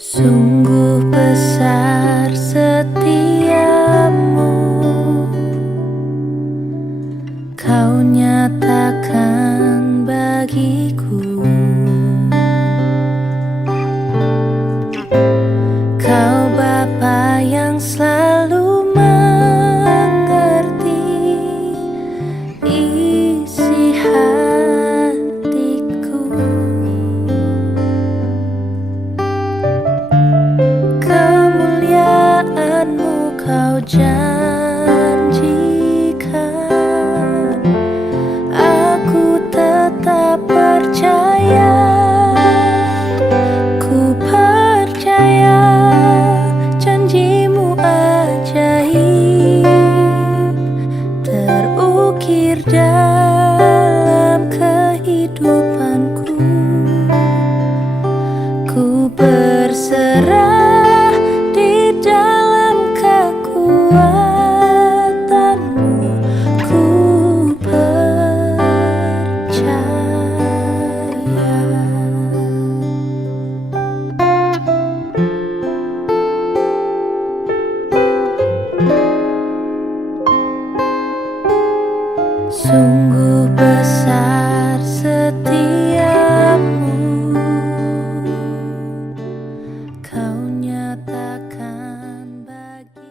Sungguh besar setiamu, kau nyatakan bagiku. Kau Bapa yang selalu mengerti isi hatiku. Kemuliaan-Mu kau janjikan, aku tetap percaya. Ku percaya janji-Mu ajaib terukir dalam kehidupanku. Ku berserah di dalam kekuatan-Mu, ku percaya. Sungguh besar setiamu, kau nyatakan bagi.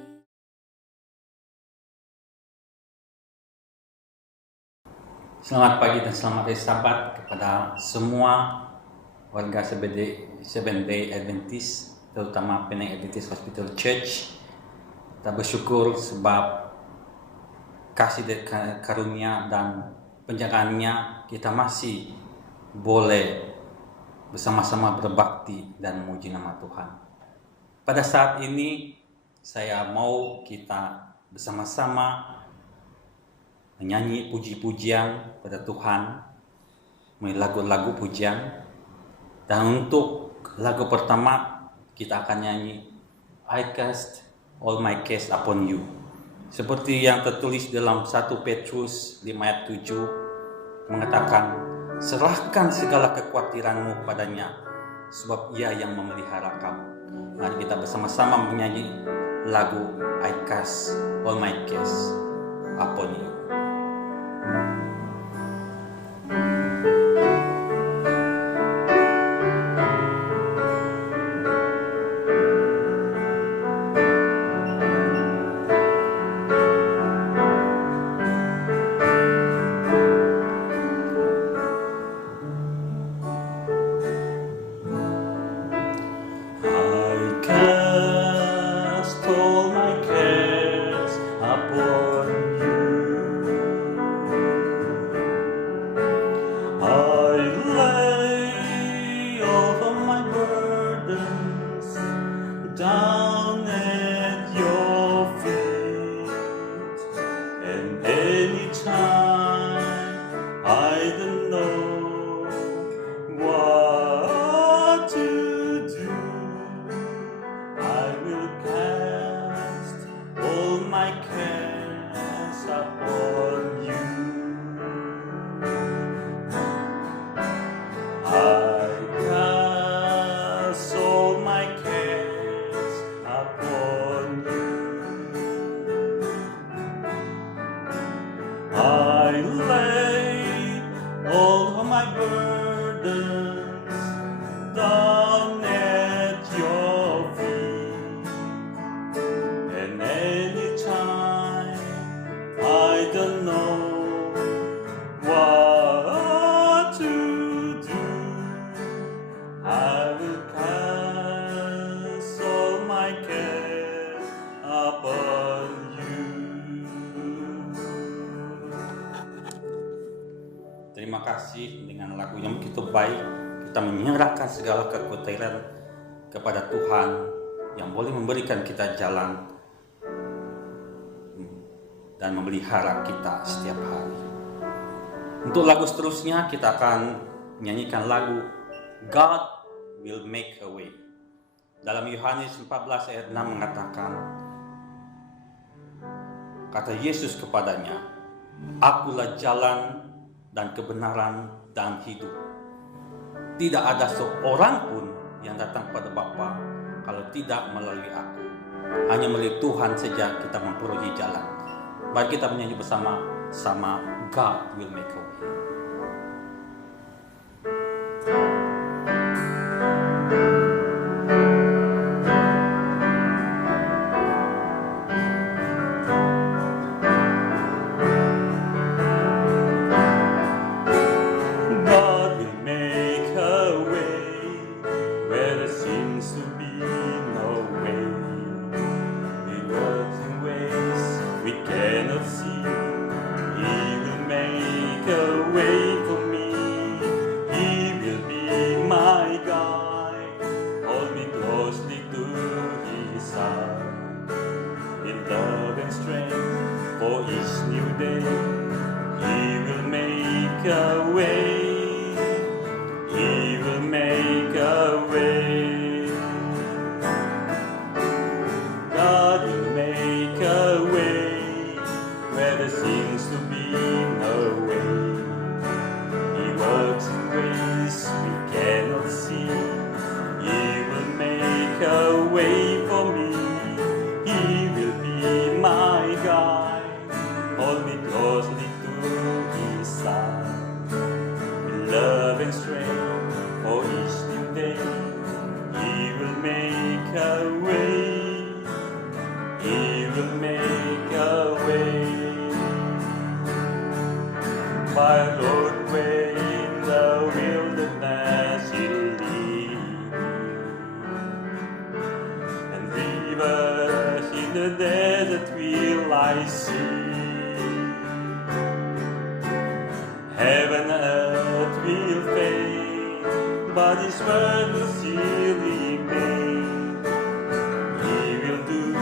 Selamat pagi dan selamat hari Sabat kepada semua warga Seventh Day Adventist, terutama Penang Adventist Hospital Church. Kita bersyukur sebab kasih karunia dan penjagaannya kita masih boleh bersama-sama berbakti dan memuji nama Tuhan. Pada saat ini saya mau kita bersama-sama menyanyi puji-pujian pada Tuhan, lagu-lagu pujian. Dan untuk lagu pertama kita akan nyanyi I Cast All My Cares Upon You. Seperti yang tertulis dalam 1 Petrus 5 ayat 7 mengatakan, serahkan segala kekhawatiranmu padanya, sebab Ia yang memelihara kamu. Mari kita bersama-sama menyanyi lagu I Cast All My Cares Upon You. Down at your feet, and anytime I don't know what to do, I will cast all my cares upon you. I cast all my cares upon you. I lay all of my burdens down at your feet, and anytime I don't know what to do, I will cast all my cares upon you. Terima kasih, dengan lagu yang begitu baik kita menyerahkan segala kekhawatiran kepada Tuhan yang boleh memberikan kita jalan dan memelihara kita setiap hari. Untuk lagu seterusnya kita akan menyanyikan lagu God Will Make a Way. Dalam Yohanes 14 ayat 6 mengatakan, kata Yesus kepadanya, Akulah jalan dan kebenaran dan hidup. Tidak ada seorang pun yang datang pada Bapa kalau tidak melalui aku. Hanya melalui Tuhan saja kita memperoleh jalan. Mari kita menyanyi bersama-sama God Will Make a Way. God will make a way where there seems to be no way. He works in ways we cannot see. He will make a way for me. He will be my guide. Hold me closely to His side. In love and strength for each new day. He will make a way. He will make a way. God will make a way where there seems to be no way. He works in ways we cannot see. He will make a way for me. He will be my guide. Hold me closely to His side. With love and strength for each new day. He will make a way. He will make a way. My roadway in the wilderness He'll lead me. And rivers in the desert will I see. Heaven and earth will fade, but His word will still remain. He will do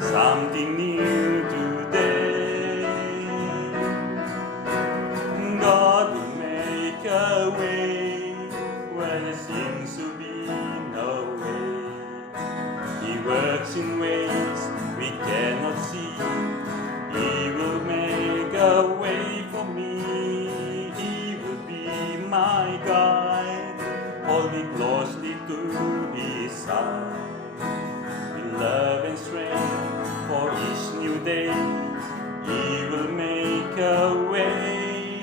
something new today. God will make a way where there seems to be no way. He works in ways we cannot see. He will make a way for me. He will be my guide. Hold me closely to His side. With love and strength for each new day. He will make a way.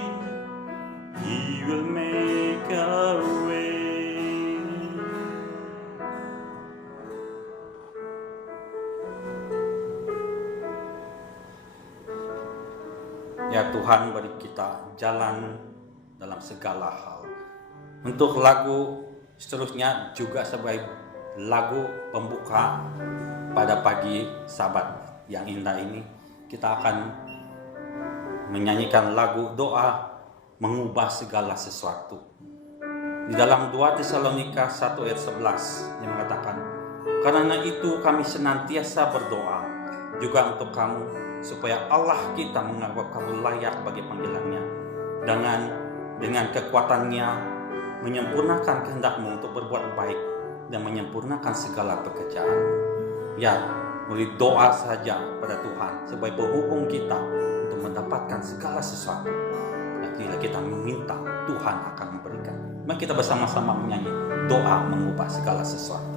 He will make a way. Ya Tuhan, beri kita jalan dalam segala hal. Untuk lagu seterusnya juga sebagai lagu pembuka pada pagi Sabat yang indah ini, kita akan menyanyikan lagu doa mengubah segala sesuatu. Di dalam 2 Tesalonika 1 ayat 11 yang mengatakan, karena itu kami senantiasa berdoa juga untuk kamu, supaya Allah kita menganggap kamu layak bagi panggilannya, dengan kekuatannya menyempurnakan kehendakmu untuk berbuat baik dan menyempurnakan segala pekerjaan. Ya, melalui doa saja pada Tuhan sebagai penghubung kita untuk mendapatkan segala sesuatu. Bila kita meminta, Tuhan akan memberikan. Mari kita bersama-sama menyanyi doa mengubah segala sesuatu.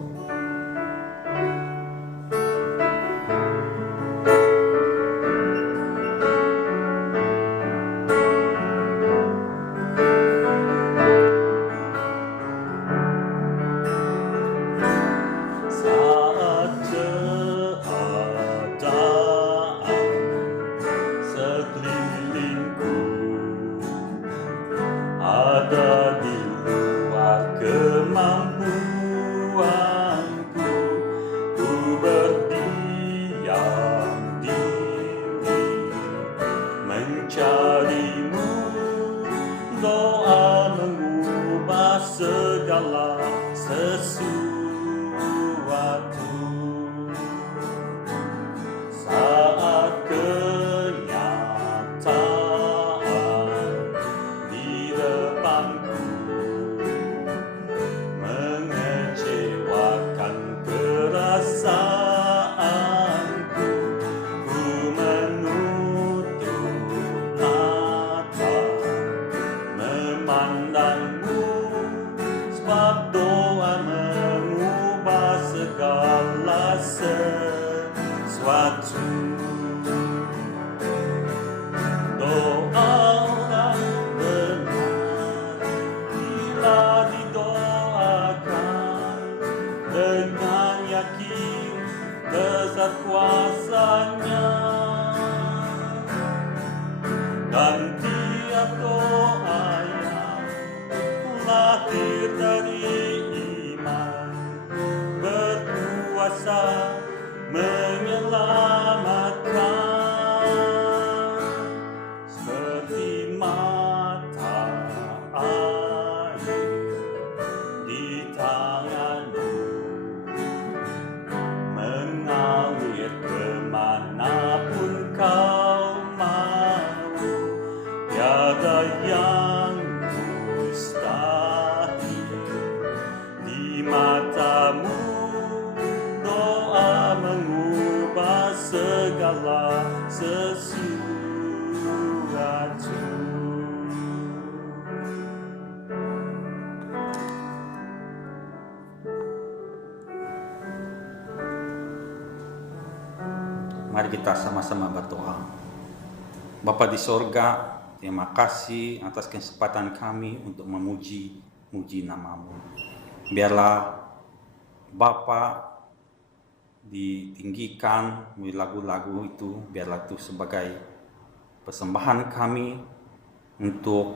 Ada di luar kemampuan Doalah benar bila didoakan dengan yakin besar kuasanya, dan tiap doa yang lahir dari iman berkuasa menyelamatkan, seperti mata air di tanganmu mengalir kemanapun kau mau. Tiada yang mustahil di matamu. Doa mengubah segala sesuatu. Mari kita sama-sama berdoa. Bapa di sorga, terima kasih atas kesempatan kami untuk memuji namamu. Biarlah Bapa ditinggikan melalui lagu-lagu itu, biarlah itu sebagai persembahan kami untuk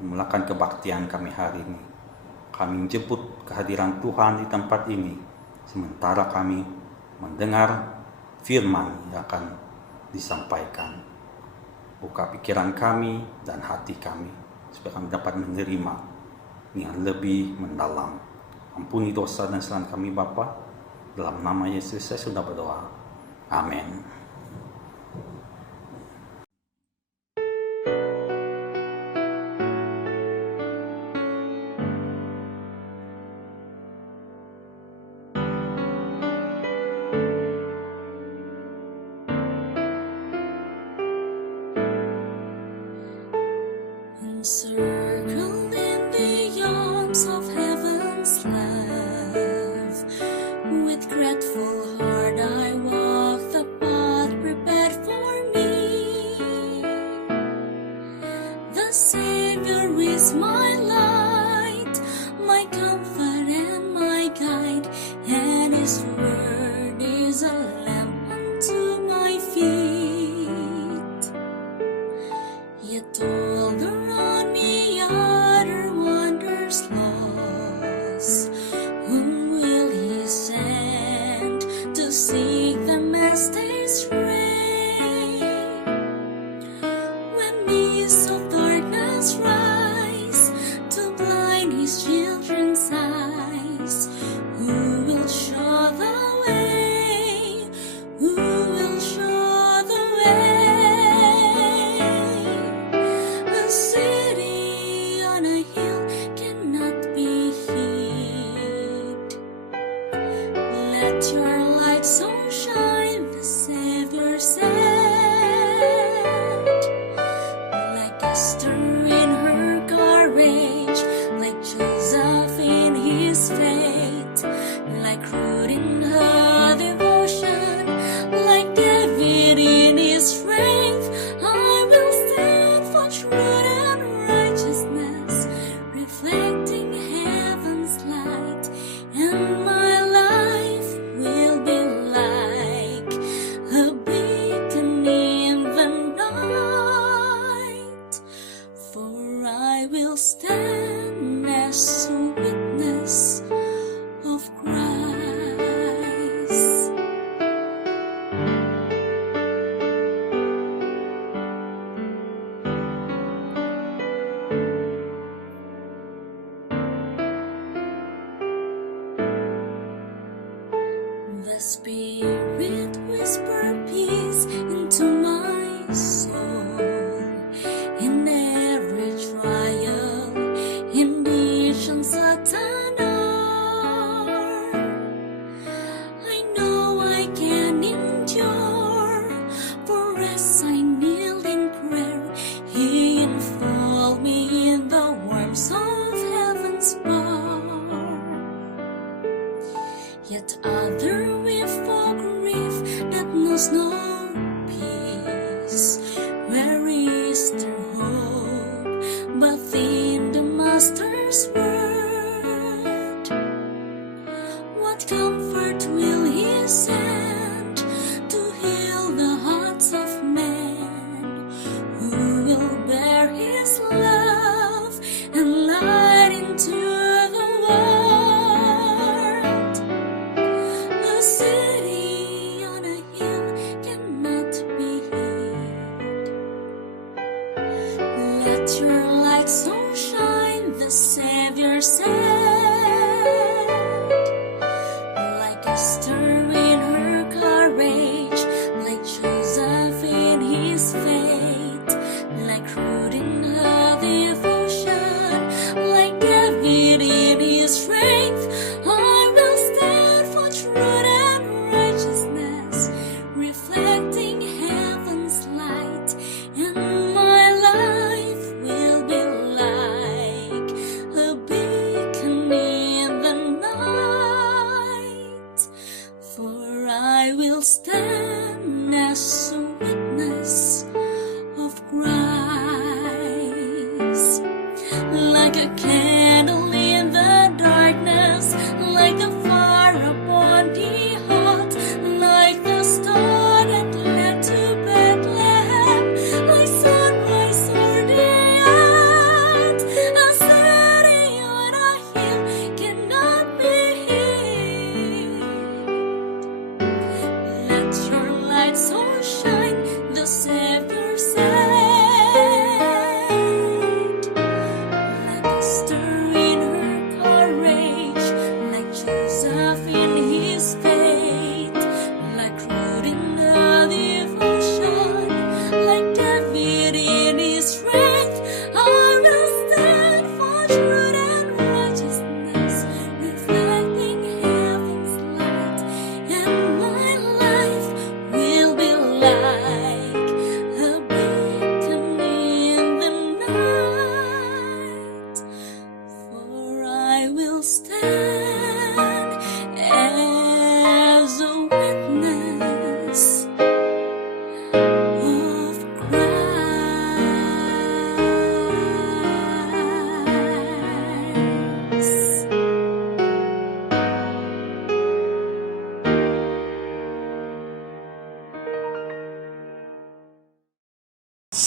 melakukan kebaktian kami hari ini. Kami menjemput kehadiran Tuhan di tempat ini, sementara kami mendengar firman yang akan disampaikan. Buka pikiran kami dan hati kami, supaya kami dapat menerima yang lebih mendalam. Ampuni dosa dan kesalahan kami Bapa. Dalam nama Yesus saya sudah berdoa. Amin. Encircled in the arms of heaven's love, with grateful heart I walk the path prepared for me. The Savior is my light, my comfort and my guide, and His word is a lamp unto my feet. Yet all around me are wonders lost. Whom will He send to seek them as they stray? When mists of darkness rise to blind His children's eyes, who will show the way? Who will show the way? A city on a hill cannot be hid. Let your light so shine, the Savior said. Like Esther in her courage, like Joseph in his faith, like Ruth in her devotion, like David in his strength, I will stand for truth and righteousness, reflecting heaven's light, and my life will be like a beacon in the night, for I will stand as a witness of Christ. The Spirit whisper peace into my soul. In every trial, in visions at an hour, I know I can endure, for as I kneel in prayer, He enfold me in the warmth of heaven's bar. Yet other with folk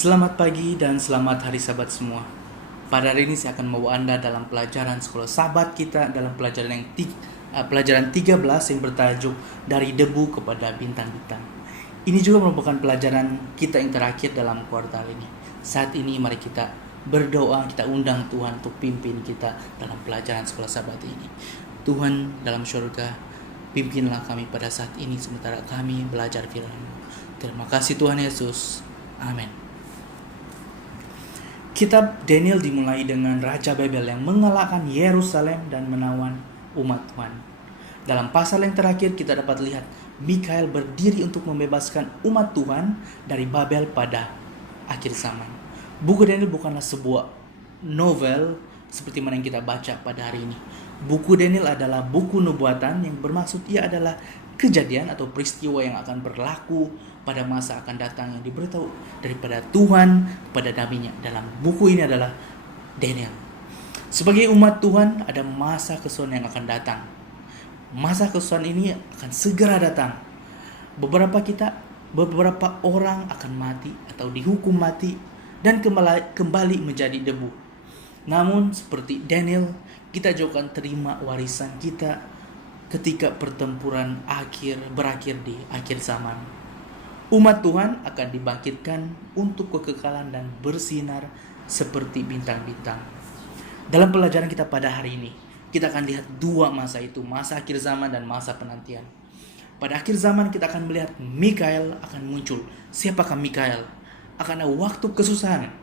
Selamat pagi dan selamat hari Sabat semua. Pada hari ini saya akan membawa Anda dalam pelajaran sekolah Sabat kita dalam pelajaran 13 yang bertajuk Dari Debu kepada Bintang-Bintang. Ini juga merupakan pelajaran kita yang terakhir dalam kuartal ini. Saat ini mari kita berdoa, kita undang Tuhan untuk pimpin kita dalam pelajaran sekolah Sabat ini. Tuhan dalam surga, pimpinlah kami pada saat ini sementara kami belajar firman-Mu. Terima kasih Tuhan Yesus. Amin. Kitab Daniel dimulai dengan Raja Babel yang mengalahkan Yerusalem dan menawan umat Tuhan. Dalam pasal yang terakhir kita dapat lihat Mikael berdiri untuk membebaskan umat Tuhan dari Babel pada akhir zaman. Buku Daniel bukanlah sebuah novel seperti mana yang kita baca pada hari ini. Buku Daniel adalah buku nubuatan yang bermaksud ia adalah kejadian atau peristiwa yang akan berlaku pada masa akan datang yang diberitahu daripada Tuhan kepada nabinya. Dalam buku ini adalah Daniel. Sebagai umat Tuhan ada masa kesusahan yang akan datang. Masa kesusahan ini akan segera datang. Beberapa orang akan mati atau dihukum mati dan kembali menjadi debu. Namun seperti Daniel, kita juga akan terima warisan kita ketika pertempuran berakhir di akhir zaman. Umat Tuhan akan dibangkitkan untuk kekekalan dan bersinar seperti bintang-bintang. Dalam pelajaran kita pada hari ini, kita akan lihat dua masa itu, masa akhir zaman dan masa penantian. Pada akhir zaman kita akan melihat Mikael akan muncul. Siapakah Mikael? Akan ada waktu kesusahan.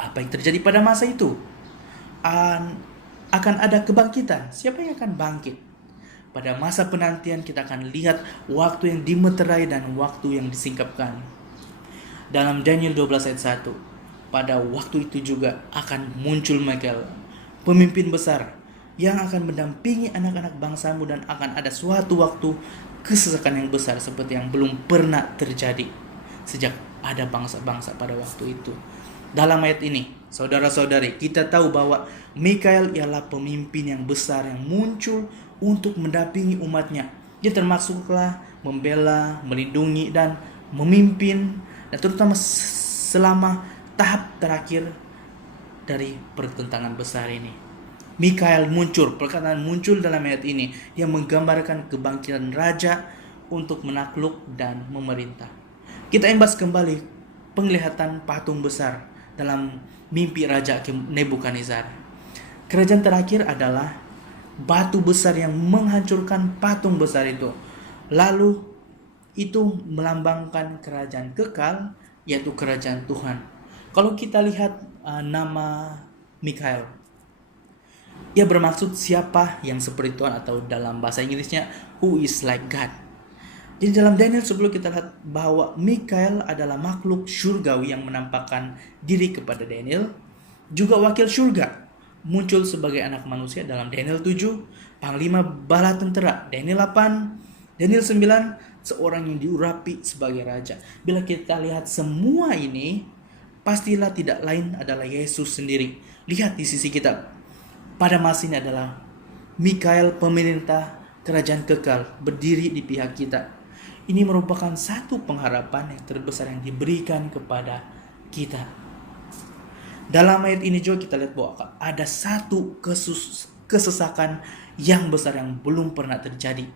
Apa yang terjadi pada masa itu? Akan ada kebangkitan. Siapa yang akan bangkit? Pada masa penantian kita akan lihat waktu yang dimeterai dan waktu yang disingkapkan. Dalam Daniel 12 ayat 1, pada waktu itu juga akan muncul Mikael, pemimpin besar yang akan mendampingi anak-anak bangsamu dan akan ada suatu waktu kesesakan yang besar seperti yang belum pernah terjadi sejak ada bangsa-bangsa pada waktu itu. Dalam ayat ini, saudara-saudari, kita tahu bahwa Mikael ialah pemimpin yang besar yang muncul untuk mendampingi umatnya. Dia termasuklah membela, melindungi, dan memimpin, dan terutama selama tahap terakhir dari pertentangan besar ini. Mikael muncul, perkataan muncul dalam ayat ini yang menggambarkan kebangkitan raja untuk menakluk dan memerintah. Kita imbas kembali penglihatan patung besar dalam mimpi Raja Nebukadnezar. Kerajaan terakhir adalah batu besar yang menghancurkan patung besar itu. Lalu itu melambangkan kerajaan kekal, yaitu kerajaan Tuhan. Kalau kita lihat nama Mikael, ia bermaksud siapa yang seperti Tuhan, atau dalam bahasa Inggrisnya who is like God. Jadi dalam Daniel sebelum kita lihat bahwa Mikael adalah makhluk surgawi yang menampakkan diri kepada Daniel, juga wakil surga muncul sebagai anak manusia dalam Daniel 7, panglima bala tentera Daniel 8, Daniel 9, seorang yang diurapi sebagai raja. Bila kita lihat semua ini, pastilah tidak lain adalah Yesus sendiri. Lihat di sisi kitab. Pada masa ini adalah Mikael, pemerintah kerajaan kekal, berdiri di pihak kita. Ini merupakan satu pengharapan yang terbesar yang diberikan kepada kita. Dalam ayat ini juga kita lihat bahwa ada satu kesesakan yang besar yang belum pernah terjadi.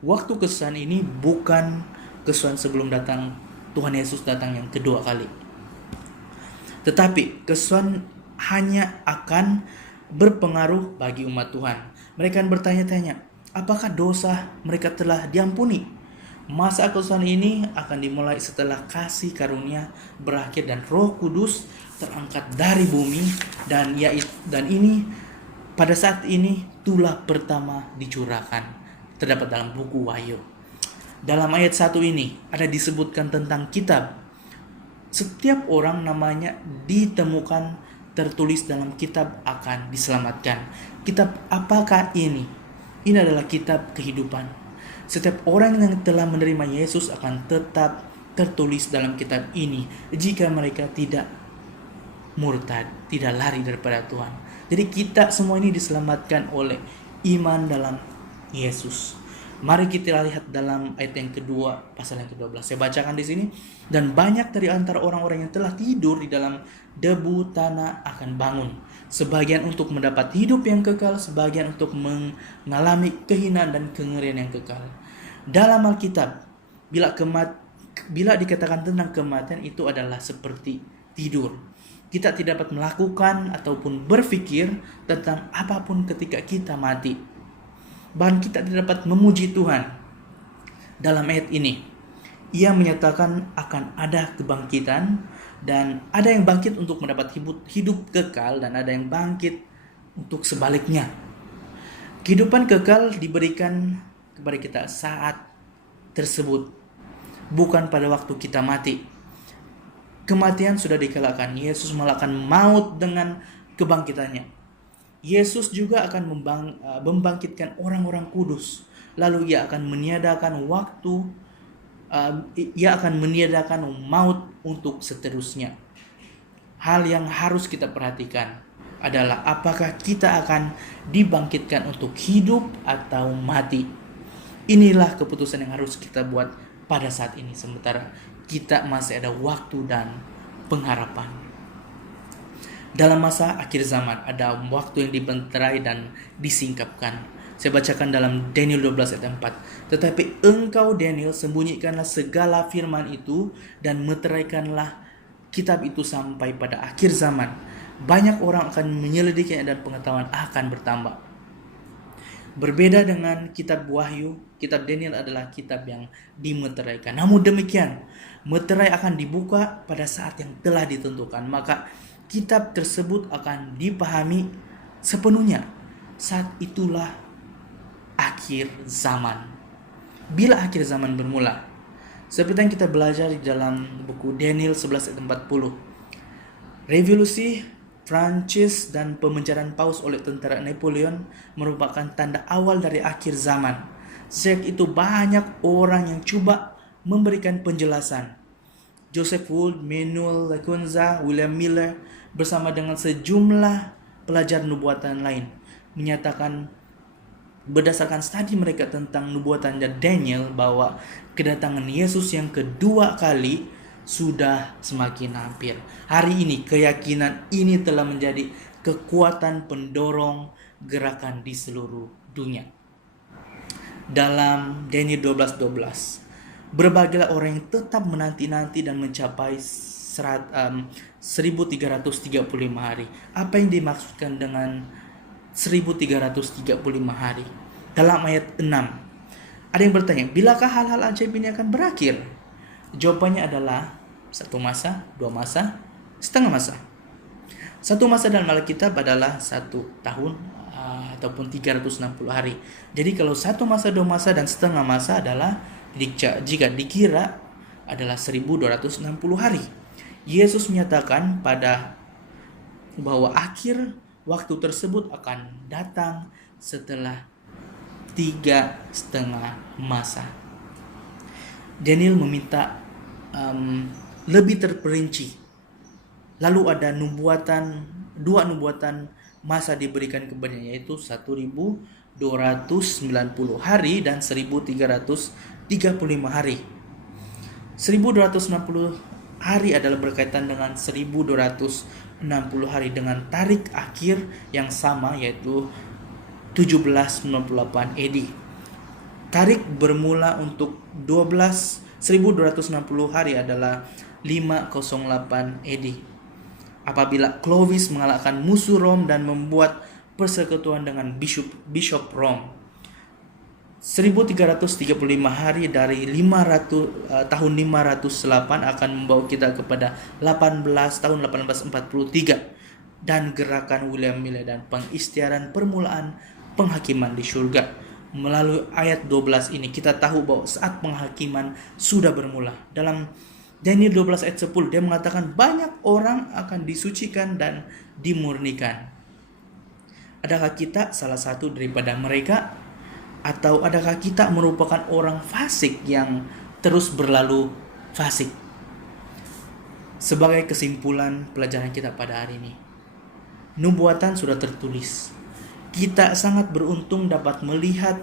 Waktu kesusahan ini bukan kesusahan sebelum datang Tuhan Yesus datang yang kedua kali. Tetapi kesusahan hanya akan berpengaruh bagi umat Tuhan. Mereka akan bertanya-tanya, apakah dosa mereka telah diampuni? Masa kesusahan ini akan dimulai setelah kasih karunia berakhir dan Roh Kudus terangkat dari bumi, dan ini pada saat ini tulah pertama dicurahkan, terdapat dalam buku Wahyu. Dalam ayat 1 ini ada disebutkan tentang kitab. Setiap orang namanya ditemukan tertulis dalam kitab akan diselamatkan. Kitab apakah ini? Ini adalah kitab kehidupan. Setiap orang yang telah menerima Yesus akan tetap tertulis dalam kitab ini jika mereka tidak murtad, tidak lari daripada Tuhan. Jadi kita semua ini diselamatkan oleh iman dalam Yesus. Mari kita lihat dalam ayat yang kedua, pasal yang ke-12. Saya bacakan di sini. Dan banyak dari antara orang-orang yang telah tidur di dalam debu tanah akan bangun. Sebagian untuk mendapat hidup yang kekal, sebagian untuk mengalami kehinaan dan kengerian yang kekal. Dalam Alkitab, bila dikatakan tentang kematian itu adalah seperti tidur. Kita tidak dapat melakukan ataupun berpikir tentang apapun ketika kita mati. Bahkan kita tidak dapat memuji Tuhan. Dalam ayat ini, ia menyatakan akan ada kebangkitan, dan ada yang bangkit untuk mendapat hidup kekal, dan ada yang bangkit untuk sebaliknya. Kehidupan kekal diberikan kepada kita saat tersebut, bukan pada waktu kita mati. Kematian sudah dikalahkan. Yesus mengalahkan maut dengan kebangkitannya. Yesus juga akan membangkitkan orang-orang kudus. Lalu ia akan meniadakan waktu, ia akan meniadakan maut untuk seterusnya. Hal yang harus kita perhatikan adalah apakah kita akan dibangkitkan untuk hidup atau mati. Inilah keputusan yang harus kita buat pada saat ini, sementara kita masih ada waktu dan pengharapan. Dalam masa akhir zaman ada waktu yang dibenterai dan disingkapkan. Saya bacakan dalam Daniel 12 ayat 4. Tetapi engkau Daniel sembunyikanlah segala firman itu dan meteraikanlah kitab itu sampai pada akhir zaman. Banyak orang akan menyelidikinya dan pengetahuan akan bertambah. Berbeda dengan kitab Wahyu, kitab Daniel adalah kitab yang dimeteraikan. Namun demikian, meterai akan dibuka pada saat yang telah ditentukan. Maka kitab tersebut akan dipahami sepenuhnya. Saat itulah akhir zaman. Bila akhir zaman bermula, seperti yang kita belajar di dalam buku Daniel 11 ayat 40. Revolusi Prancis dan pemenjaraan Paus oleh tentara Napoleon merupakan tanda awal dari akhir zaman. Sejak itu banyak orang yang coba memberikan penjelasan. Joseph Wood, Manuel Lacunza, William Miller bersama dengan sejumlah pelajar nubuatan lain menyatakan berdasarkan studi mereka tentang nubuatan Daniel bahwa kedatangan Yesus yang kedua kali sudah semakin hampir. Hari ini keyakinan ini telah menjadi kekuatan pendorong gerakan di seluruh dunia. Dalam Daniel 12:12, berbagailah orang yang tetap menanti-nanti dan mencapai 1335 hari. Apa yang dimaksudkan dengan 1335 hari? Dalam ayat 6, ada yang bertanya, bilakah hal-hal ajaib ini akan berakhir? Jawabannya adalah 1 masa, 2 masa, setengah masa. 1 masa dalam Alkitab adalah 1 tahun ataupun 360 hari. Jadi kalau 1 masa, 2 masa, dan setengah masa adalah jika dikira adalah 1260 hari. Yesus menyatakan bahwa akhir waktu tersebut akan datang setelah 3,5 masa. Daniel meminta lebih terperinci. Lalu ada dua nubuatan masa diberikan kepadanya, yaitu 1290 hari dan 1335 hari. 1260 hari adalah berkaitan dengan 1260 hari dengan tarik akhir yang sama, yaitu 1798 AD. Tarik bermula untuk 1260 hari adalah 508 AD. Apabila Clovis mengalahkan musuh Rom dan membuat persekutuan dengan Bishop Rom. 1335 hari dari tahun 508 akan membawa kita kepada tahun 1843 dan gerakan William Miller dan pengisytiharan permulaan penghakiman di surga. Melalui ayat 12 ini kita tahu bahwa saat penghakiman sudah bermula. Dalam Daniel 12 ayat 10 dia mengatakan banyak orang akan disucikan dan dimurnikan. Adakah kita salah satu daripada mereka? Atau adakah kita merupakan orang fasik yang terus berlalu fasik? Sebagai kesimpulan pelajaran kita pada hari ini, nubuatan sudah tertulis. Kita sangat beruntung dapat melihat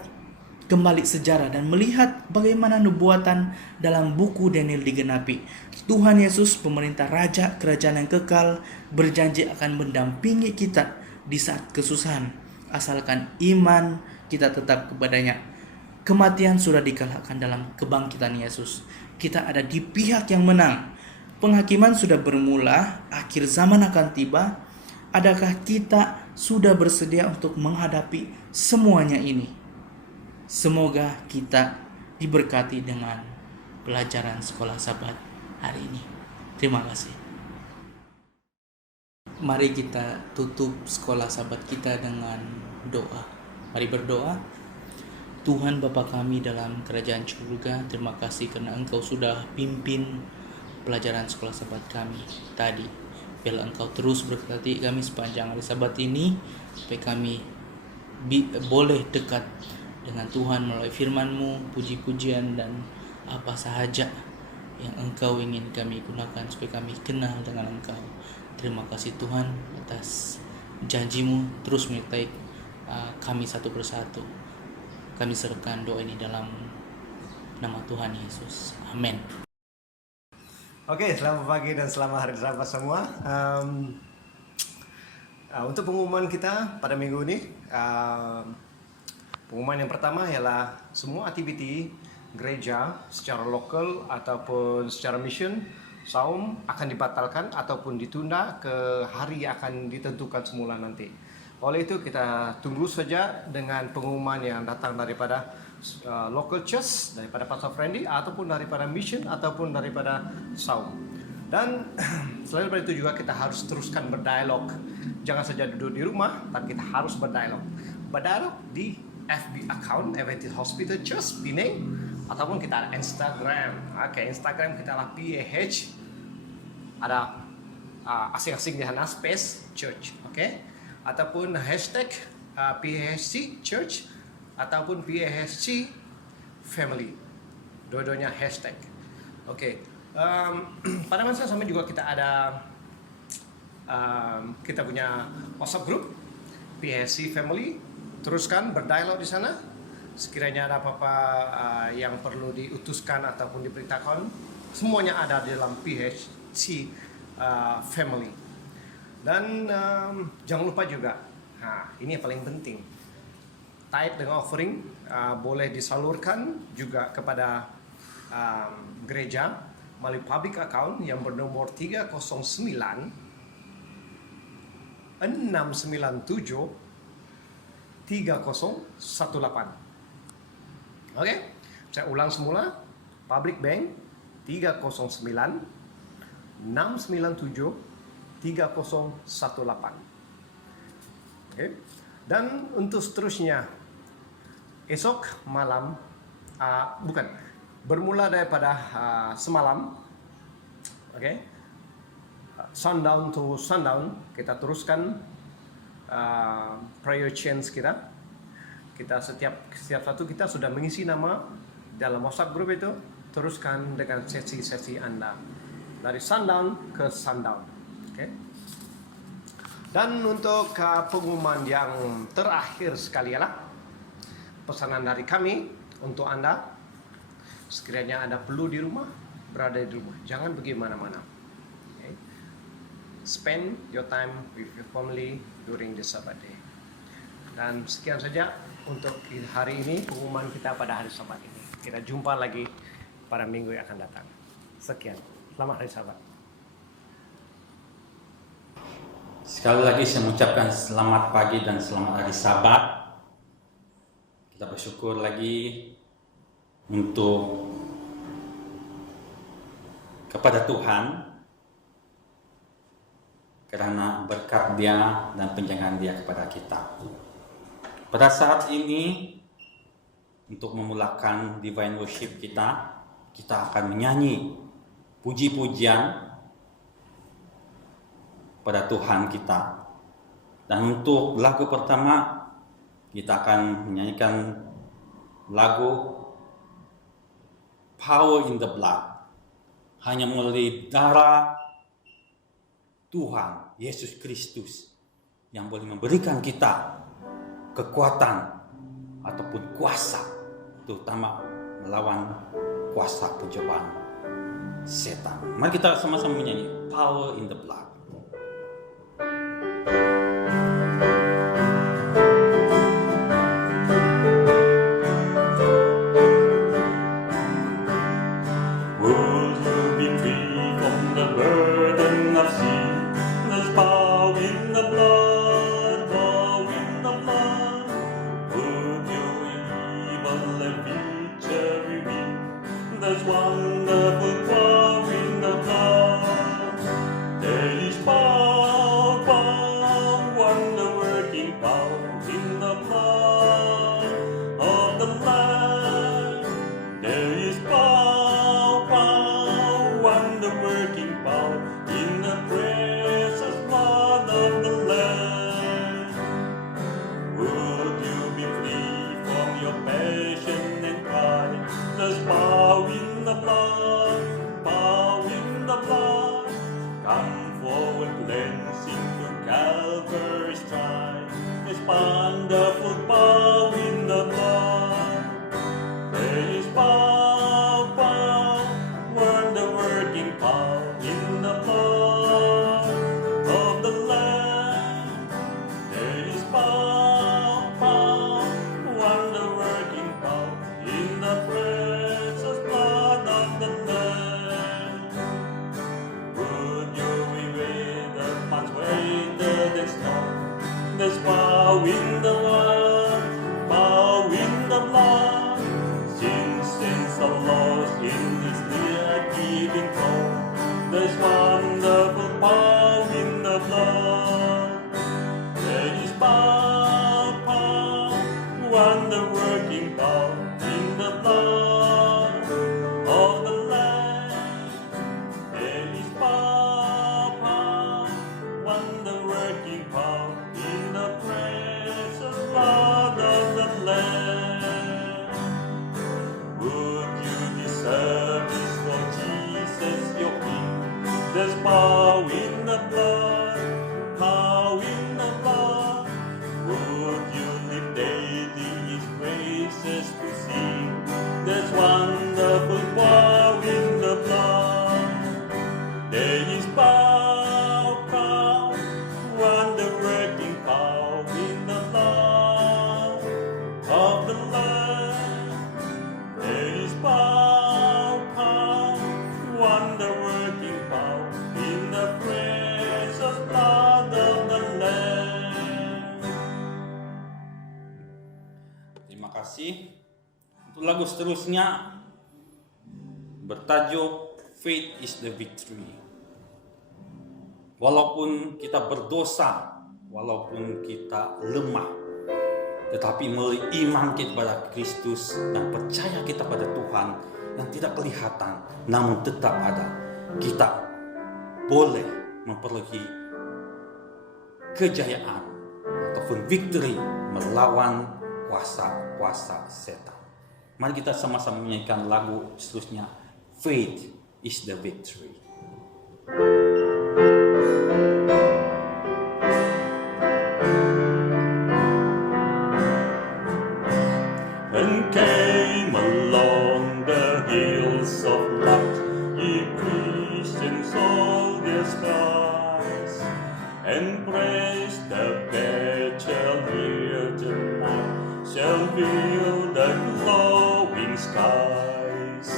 kembali sejarah dan melihat bagaimana nubuatan dalam buku Daniel digenapi. Tuhan Yesus, pemerintah raja kerajaan yang kekal, berjanji akan mendampingi kita di saat kesusahan, asalkan iman kita tetap kepadanya. Kematian sudah dikalahkan dalam kebangkitan Yesus. Kita ada di pihak yang menang. Penghakiman sudah bermula, akhir zaman akan tiba. Adakah kita sudah bersedia untuk menghadapi semuanya ini? Semoga kita diberkati dengan pelajaran sekolah Sabat hari ini. Terima kasih. Mari kita tutup sekolah Sabat kita dengan doa. Mari berdoa. Tuhan Bapa kami dalam kerajaan surga, terima kasih karena Engkau sudah pimpin pelajaran sekolah Sabat kami tadi. Biarlah Engkau terus berkati kami sepanjang hari Sabat ini, supaya kami boleh dekat dengan Tuhan melalui firman-Mu, puji-pujian dan apa sahaja yang Engkau ingin kami gunakan supaya kami kenal dengan Engkau. Terima kasih Tuhan atas janji-Mu terus menyertai kami satu persatu. Kami serahkan doa ini dalam nama Tuhan Yesus. Amin. Oke, selamat pagi dan selamat hari Sabat semua. Untuk pengumuman kita pada minggu ini, pengumuman yang pertama ialah semua aktiviti gereja secara lokal ataupun secara mission, saum akan dibatalkan ataupun ditunda ke hari yang akan ditentukan semula nanti. Oleh itu kita tunggu saja dengan pengumuman yang datang daripada local church, daripada Pastor Friendly ataupun daripada mission ataupun daripada saum. Dan selain daripada itu juga kita harus teruskan berdialog. Jangan saja duduk di rumah, tapi kita harus berdialog. Berdialog di FB account Adventist Hospital Church Penang, ataupun kita ada Instagram. Oke, Instagram kita lah PAH, ada asing-asing di sana space church, oke? Ataupun hashtag PAHC Church ataupun PAHC Family, dua-duanya hashtag. Oke. Pada masa sama juga kita ada kita punya WhatsApp group PAHC Family. Teruskan berdialog di sana. Sekiranya ada apa-apa yang perlu diutuskan ataupun diberitakan, semuanya ada di dalam PAHC Family. Dan jangan lupa juga, ini yang paling penting, tithe dengan offering boleh disalurkan juga kepada gereja melalui public account yang bernomor 309 697 3018. Oke, saya ulang semula. Public Bank 309 697 3018. Oke. Dan untuk seterusnya esok malam bermula daripada semalam, oke, sundown to sundown kita teruskan prayer chants kita. Kita setiap satu kita sudah mengisi nama dalam WhatsApp group itu. Teruskan dengan sesi-sesi Anda dari sundown ke sundown. Okay. Dan untuk pengumuman yang terakhir sekali ialah pesanan dari kami untuk Anda. Sekiranya Anda perlu di rumah, berada di rumah, jangan pergi mana-mana. Okay. Spend your time with your family during the Sabbath day. Dan sekian saja untuk hari ini, pengumuman kita pada hari Sabat ini. Kita jumpa lagi pada minggu yang akan datang. Sekian, selamat hari Sabat. Sekali lagi saya mengucapkan selamat pagi dan selamat hari Sabat. Kita bersyukur lagi untuk kepada Tuhan karena berkat Dia dan penjagaan Dia kepada kita. Pada saat ini, untuk memulakan divine worship kita akan menyanyi puji-pujian pada Tuhan kita. Dan untuk lagu pertama, kita akan menyanyikan lagu Power in the Blood. Hanya melalui darah Tuhan Yesus Kristus yang boleh memberikan kita kekuatan ataupun kuasa terutama melawan kuasa pencobaan setan. Mari kita sama-sama menyanyi Power in the Blood. Would you be free from the burden of sin? Let's bow in the blood, bow in the blood. Would you evil and victory win? There's wonderful power in the blood. There is power, power, wonder-working power in the blood of the Lamb. There is power, power, wonder-working power in the precious blood of the Lamb. Would you be free from your passion and pride? Let's bow in the blood, bow in the blood. Come forward, cleansing to Calvary's shrine. There's wonderful power in the blood. There is power, power, wonder-working power in the blood of the Lamb. There is power, power, wonder-working power in the precious blood of the Lamb. Would you be with us much greater than snow? There's power in the blood, power in the blood. Sins are lost in this near-giving flow. There's wonderful power in the blood. There is power, power, wonder-working power in the blood of the Lamb. There is power, power, wonder-working power in the precious blood of the Lamb. Would you deserve this, Lord Jesus, your King? There's power in the blood, power in the blood. Would you live daily His praises to sing? There's wonderful power in the blood. There is power, power, wonder-working power in the blood of the Lamb. There is power, power, wonder-working power in the precious blood of the Lamb. Terima kasih. Untuk lagu seterusnya bertajuk Faith is the Victory. Walaupun kita berdosa, walaupun kita lemah, tetapi melalui iman kita pada Kristus dan percaya kita pada Tuhan yang tidak kelihatan namun tetap ada, kita boleh memperoleh kejayaan ataupun victory melawan kuasa-kuasa setan. Mari kita sama-sama menyanyikan lagu seterusnya, Faith is the Victory. And came along the hills of light, ye Christians all the skies, and praise the better near tonight, shall fill the glowing skies.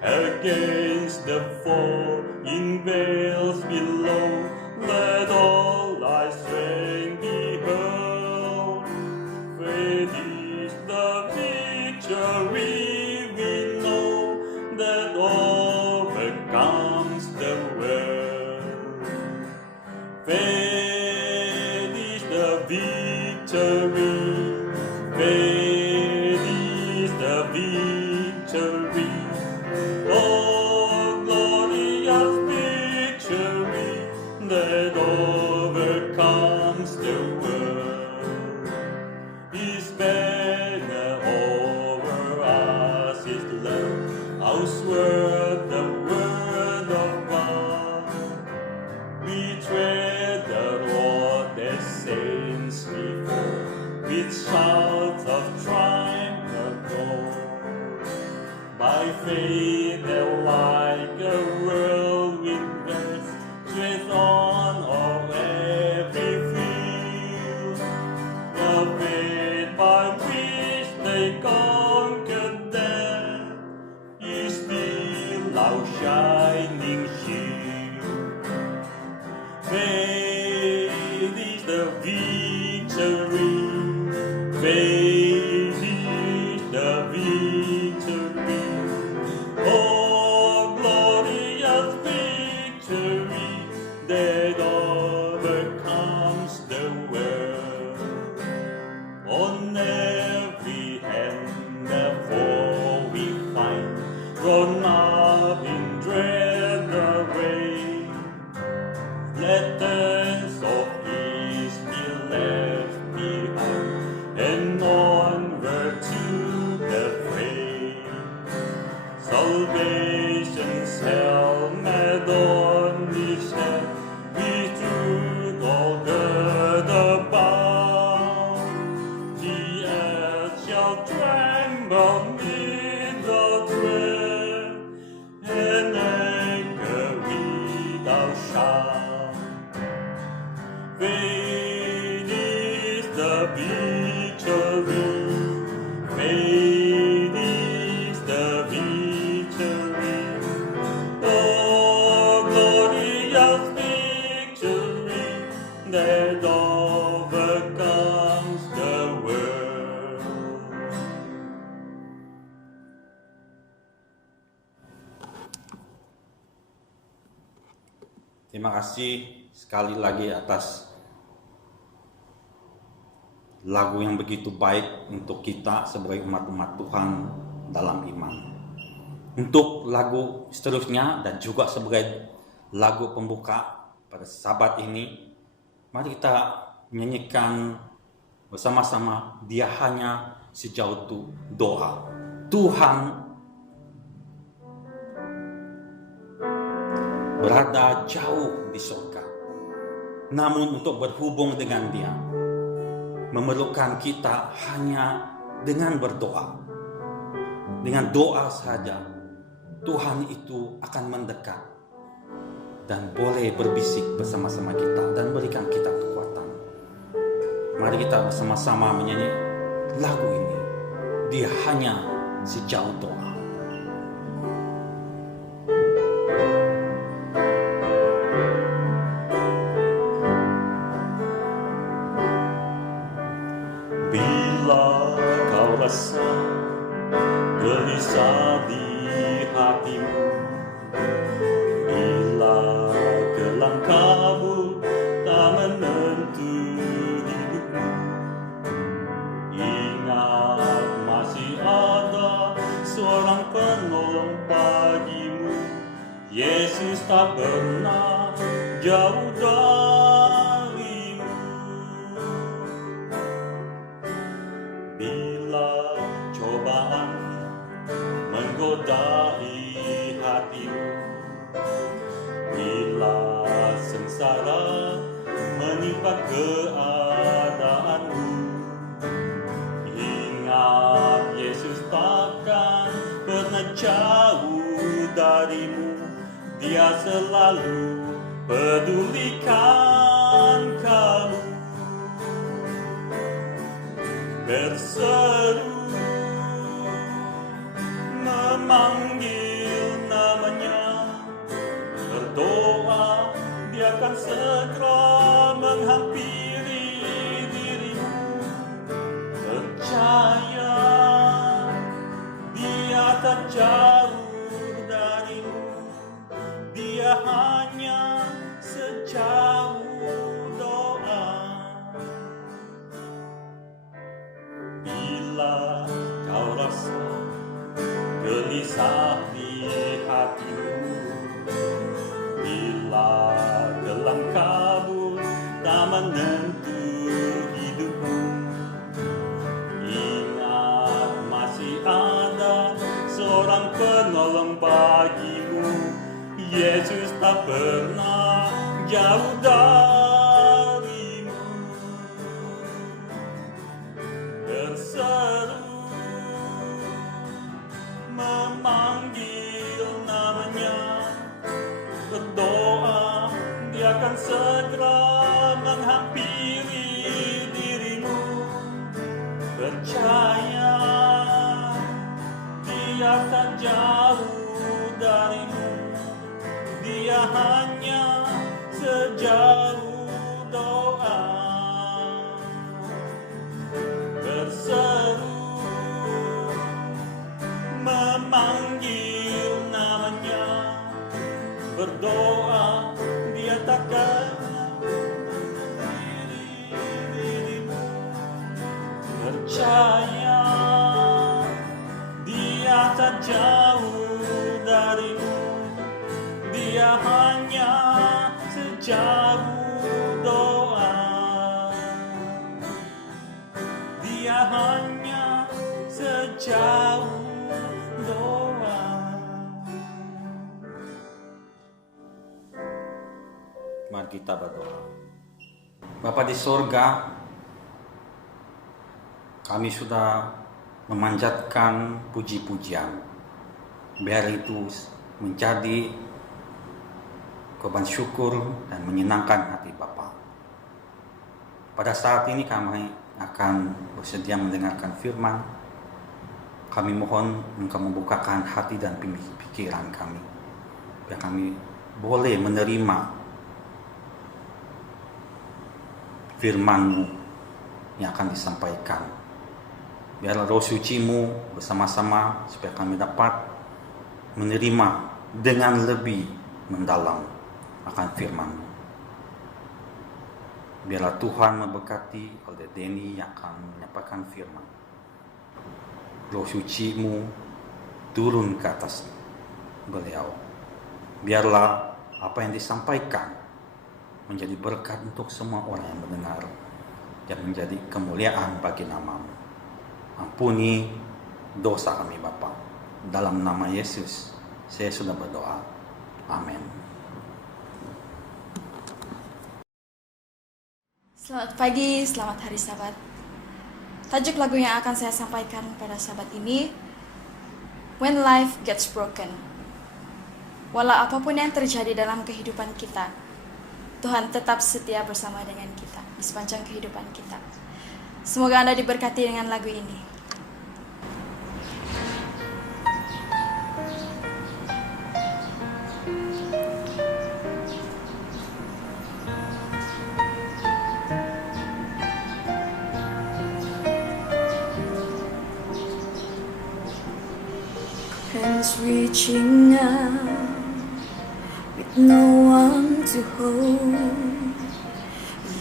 Against the foe in veils below, let all thy strength be hurled. Faith is the victory we know that overcomes the world. Faith is the victory. Faith is the victory. Oh, glorious victory that overcomes the world. His banner over us is love, outward the word of God. We tread the Terima kasih sekali lagi atas lagu yang begitu baik untuk kita sebagai umat-umat Tuhan dalam iman. Untuk lagu seterusnya dan juga sebagai lagu pembuka pada Sabat ini, mari kita menyanyikan bersama-sama Dia Hanya Sejauh Doa. Tuhan berada jauh di surga, namun untuk berhubung dengan Dia memerlukan kita hanya dengan berdoa. Dengan doa saja Tuhan itu akan mendekat dan boleh berbisik bersama-sama kita dan berikan kita kekuatan. Mari kita bersama-sama menyanyi lagu ini, Dia Hanya Sejauh Doa. Bila kau rasa gelisah di hatimu, bila kelam kabut tak menentu hidupmu, ingat masih ada seorang penolong bagimu. Yesus tak pernah jauh darimu. Bila cobaan menggodai hatimu, bila sengsara menimpa keadaanmu, ingat Yesus takkan pernah jauh darimu. Dia selalu pedulikan kamu. Berseru memanggil namanya, berdoa Dia akan segera menghampiri dirimu. Percaya Dia tak jauh darimu, Dia hanya sejauh doa. Bila kau rasa gelisah di hatimu, bila kelam kabut tak menentu hidupmu, ingat masih ada seorang penolong bagimu. Yesus tak pernah jauh darimu. Berseru memanggil namanya, berdoa Dia akan segera menghampiri dirimu. Percaya Dia tak jauh darimu, Dia hanya sejauh doa. Berseru memanggil namanya, berdoa Dia takkan menghapiri dirimu. Percaya Dia tak jauh darimu, Dia hanya sejauh doa. Dia hanya sejauh doa. Mari kita berdoa. Bapa di sorga, kami sudah memanjatkan puji-pujian. Biar itu menjadi korban syukur dan menyenangkan hati Bapa. Pada saat ini kami akan bersedia mendengarkan firman. Kami mohon Engkau membukakan hati dan pikiran kami, biar kami boleh menerima firman-Mu yang akan disampaikan. Biarlah Roh Suci-Mu bersama-sama supaya kami dapat menerima dengan lebih mendalam akan firman-Mu. Biarlah Tuhan memberkati oleh Denny yang akan menyampaikan firman. Roh suci-Mu turun ke atas beliau. Biarlah apa yang disampaikan menjadi berkat untuk semua orang yang mendengar dan menjadi kemuliaan bagi nama-Mu. Ampuni dosa kami Bapa. Dalam nama Yesus saya sudah berdoa. Amin. Selamat pagi, selamat hari Sabat. Tajuk lagu yang akan saya sampaikan pada Sabat ini, When Life Gets Broken. Walau apapun yang terjadi dalam kehidupan kita, Tuhan tetap setia bersama dengan kita di sepanjang kehidupan kita. Semoga Anda diberkati dengan lagu ini. Hands reaching out with no one to hold.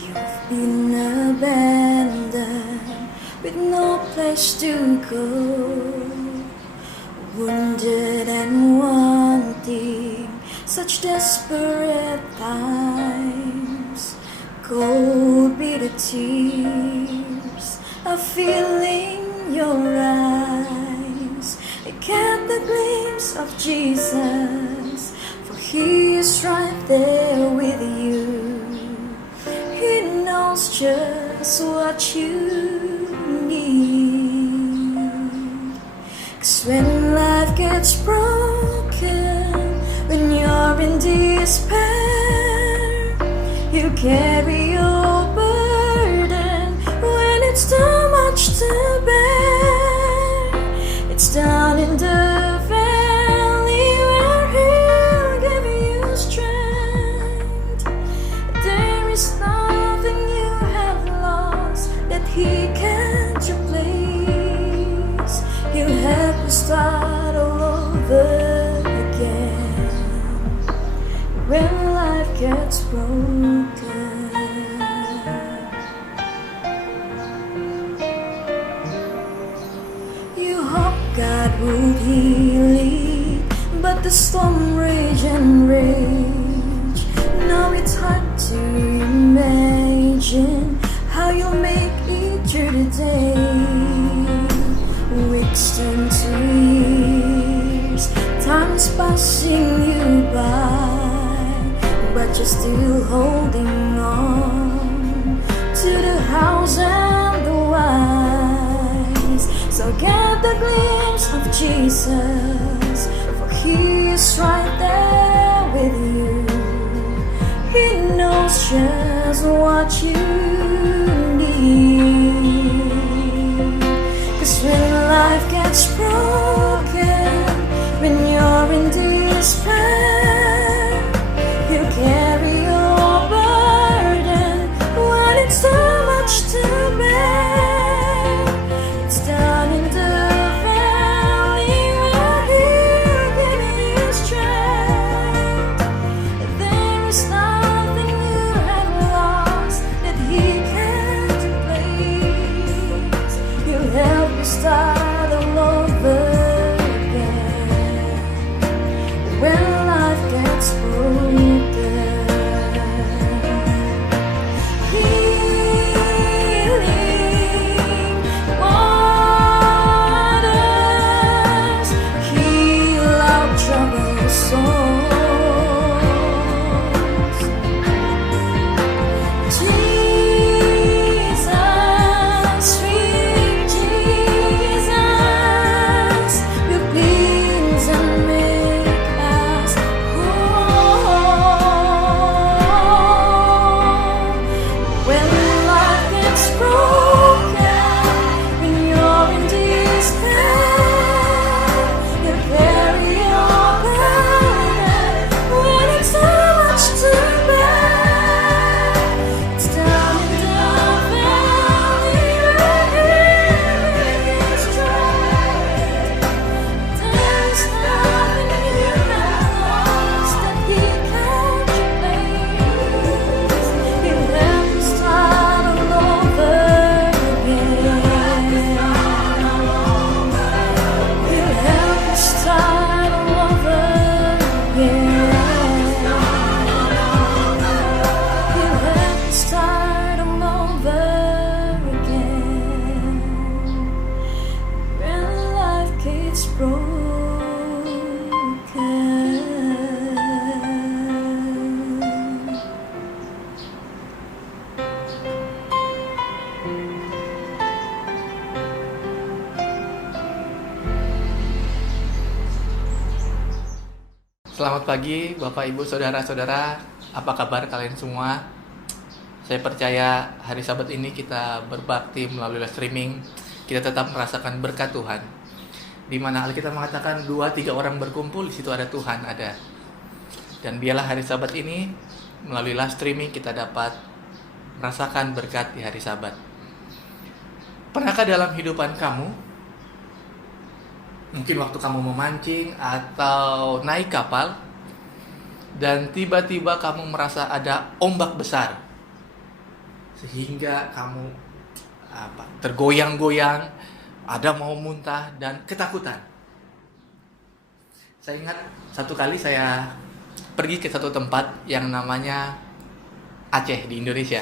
You've been abandoned with no place to go. Wounded and wanting such desperate times. Cold bitter tears are filling your eyes. Get the glimpse of Jesus, for He is right there with you. He knows just what you need. 'Cause when life gets broken, when you're in despair, you carry your burden when it's too much to bear. It's down in the valley where He'll give you strength. There is nothing you have lost that He can't replace. He'll help you start all over again when life gets broken. God would heal it, but the storm rage and rage. Now it's hard to imagine how you'll make it through the day. Weeks turn to years, time's passing you by, but you're still holding on to the house and the wise. So get the glimpse of Jesus, for He is right there with you. He knows just what you need. 'Cause when life gets broken, when you're in despair, you carry your burden when it's too much to bear. Start all over again when pagi Bapak Ibu Saudara-saudara, apa kabar kalian semua? Saya percaya hari Sabat ini kita berbakti melalui live streaming, kita tetap merasakan berkat Tuhan. Di mana Alkitab mengatakan 2-3 orang berkumpul, di situ ada Tuhan ada. Dan biarlah hari Sabat ini melalui live streaming kita dapat merasakan berkat di hari Sabat. Pernahkah dalam hidupan kamu, mungkin waktu kamu memancing atau naik kapal, dan tiba-tiba kamu merasa ada ombak besar, sehingga kamu tergoyang-goyang, ada mau muntah dan ketakutan? Saya ingat satu kali saya pergi ke satu tempat yang namanya Aceh di Indonesia.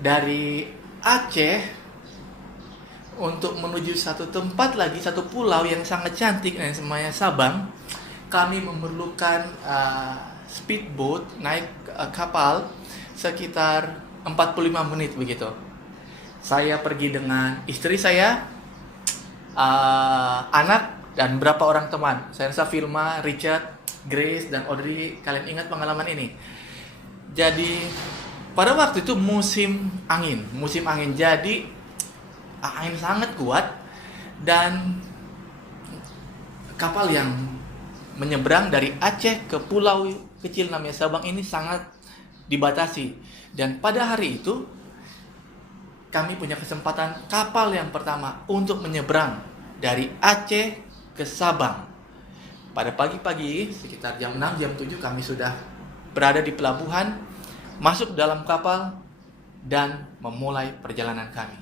Dari Aceh untuk menuju satu tempat lagi, satu pulau yang sangat cantik dan namanya Sabang, kami memerlukan speedboat, naik kapal sekitar 45 menit begitu. Saya pergi dengan istri saya, anak, dan beberapa orang teman. Saya rasa Vilma, Richard, Grace, dan Audrey, kalian ingat pengalaman ini. Jadi pada waktu itu musim angin. Jadi angin sangat kuat, dan kapal yang menyeberang dari Aceh ke pulau kecil namanya Sabang ini sangat dibatasi. Dan pada hari itu kami punya kesempatan kapal yang pertama untuk menyeberang dari Aceh ke Sabang. Pada pagi-pagi sekitar jam 6, jam 7 kami sudah berada di pelabuhan, masuk dalam kapal dan memulai perjalanan kami.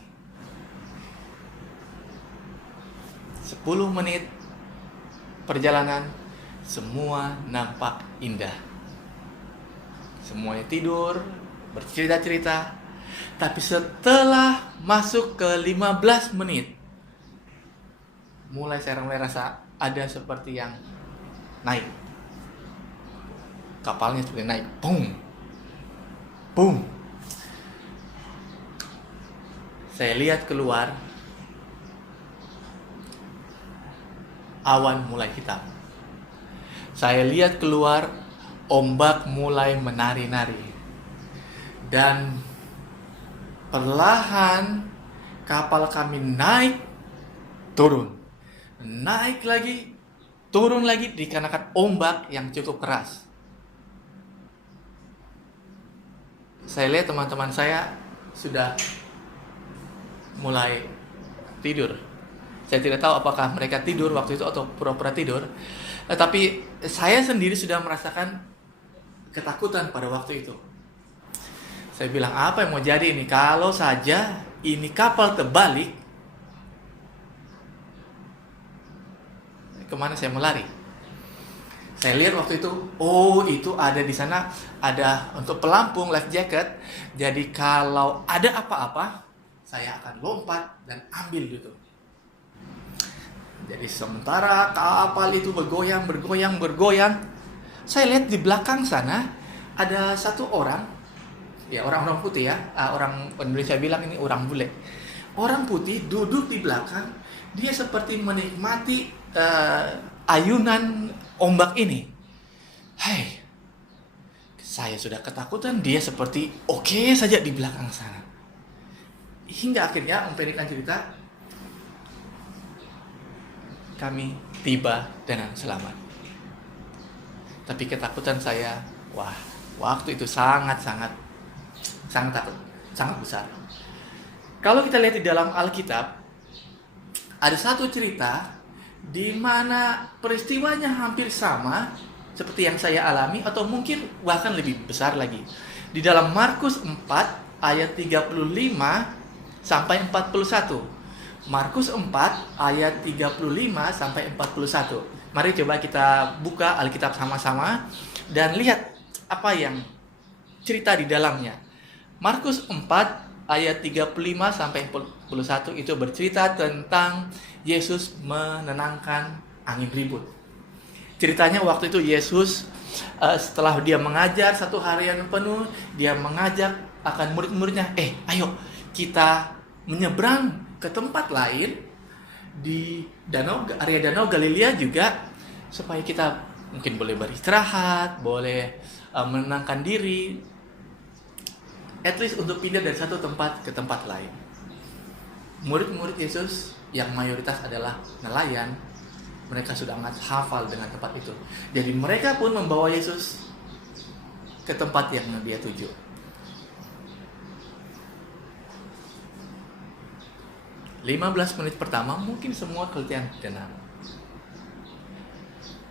10 menit perjalanan, semua nampak indah. Semuanya tidur, bercerita-cerita. Tapi setelah masuk ke 15 menit, mulai saya rasa ada seperti yang naik. Kapalnya seperti naik. Boom. Boom. Saya lihat keluar, awan mulai hitam. Saya lihat keluar, ombak mulai menari-nari. Dan perlahan kapal kami naik, turun. Naik lagi, turun lagi dikarenakan ombak yang cukup keras. Saya lihat teman-teman saya sudah mulai tidur. Saya tidak tahu apakah mereka tidur waktu itu atau pura-pura tidur. Tapi saya sendiri sudah merasakan ketakutan pada waktu itu. Saya bilang, apa yang mau jadi ini? Kalau saja ini kapal terbalik, kemana saya melari? Saya lihat waktu itu, itu ada di sana, ada untuk pelampung, life jacket. Jadi kalau ada apa-apa, saya akan lompat dan ambil gitu. Jadi sementara kapal itu bergoyang, saya lihat di belakang sana ada satu orang, ya orang-orang putih ya, orang Indonesia bilang ini orang bule. Orang putih duduk di belakang, dia seperti menikmati ayunan ombak ini. Hai, saya sudah ketakutan, dia seperti oke saja di belakang sana. Hingga akhirnya mempendekkan cerita, kami tiba dengan selamat. Tapi ketakutan saya, waktu itu sangat takut, sangat besar. Kalau kita lihat di dalam Alkitab, ada satu cerita di mana peristiwanya hampir sama seperti yang saya alami, atau mungkin bahkan lebih besar lagi. Di dalam Markus 4 ayat 35 sampai 41. Markus 4 ayat 35 sampai 41. Mari coba kita buka Alkitab sama-sama dan lihat apa yang cerita di dalamnya. Markus 4 ayat 35 sampai 41 itu bercerita tentang Yesus menenangkan angin ribut. Ceritanya waktu itu Yesus setelah dia mengajar satu harian penuh, dia mengajak akan murid-muridnya, ayo kita menyeberang ke tempat lain di area danau Galilea juga, supaya kita Mungkin boleh beristirahat, boleh menenangkan diri, at least untuk pindah dari satu tempat ke tempat lain. Murid-murid Yesus yang mayoritas adalah nelayan, mereka sudah sangat hafal dengan tempat itu. Jadi mereka pun membawa Yesus ke tempat yang dia tuju. Lima belas menit pertama mungkin semua kelihatan tenang.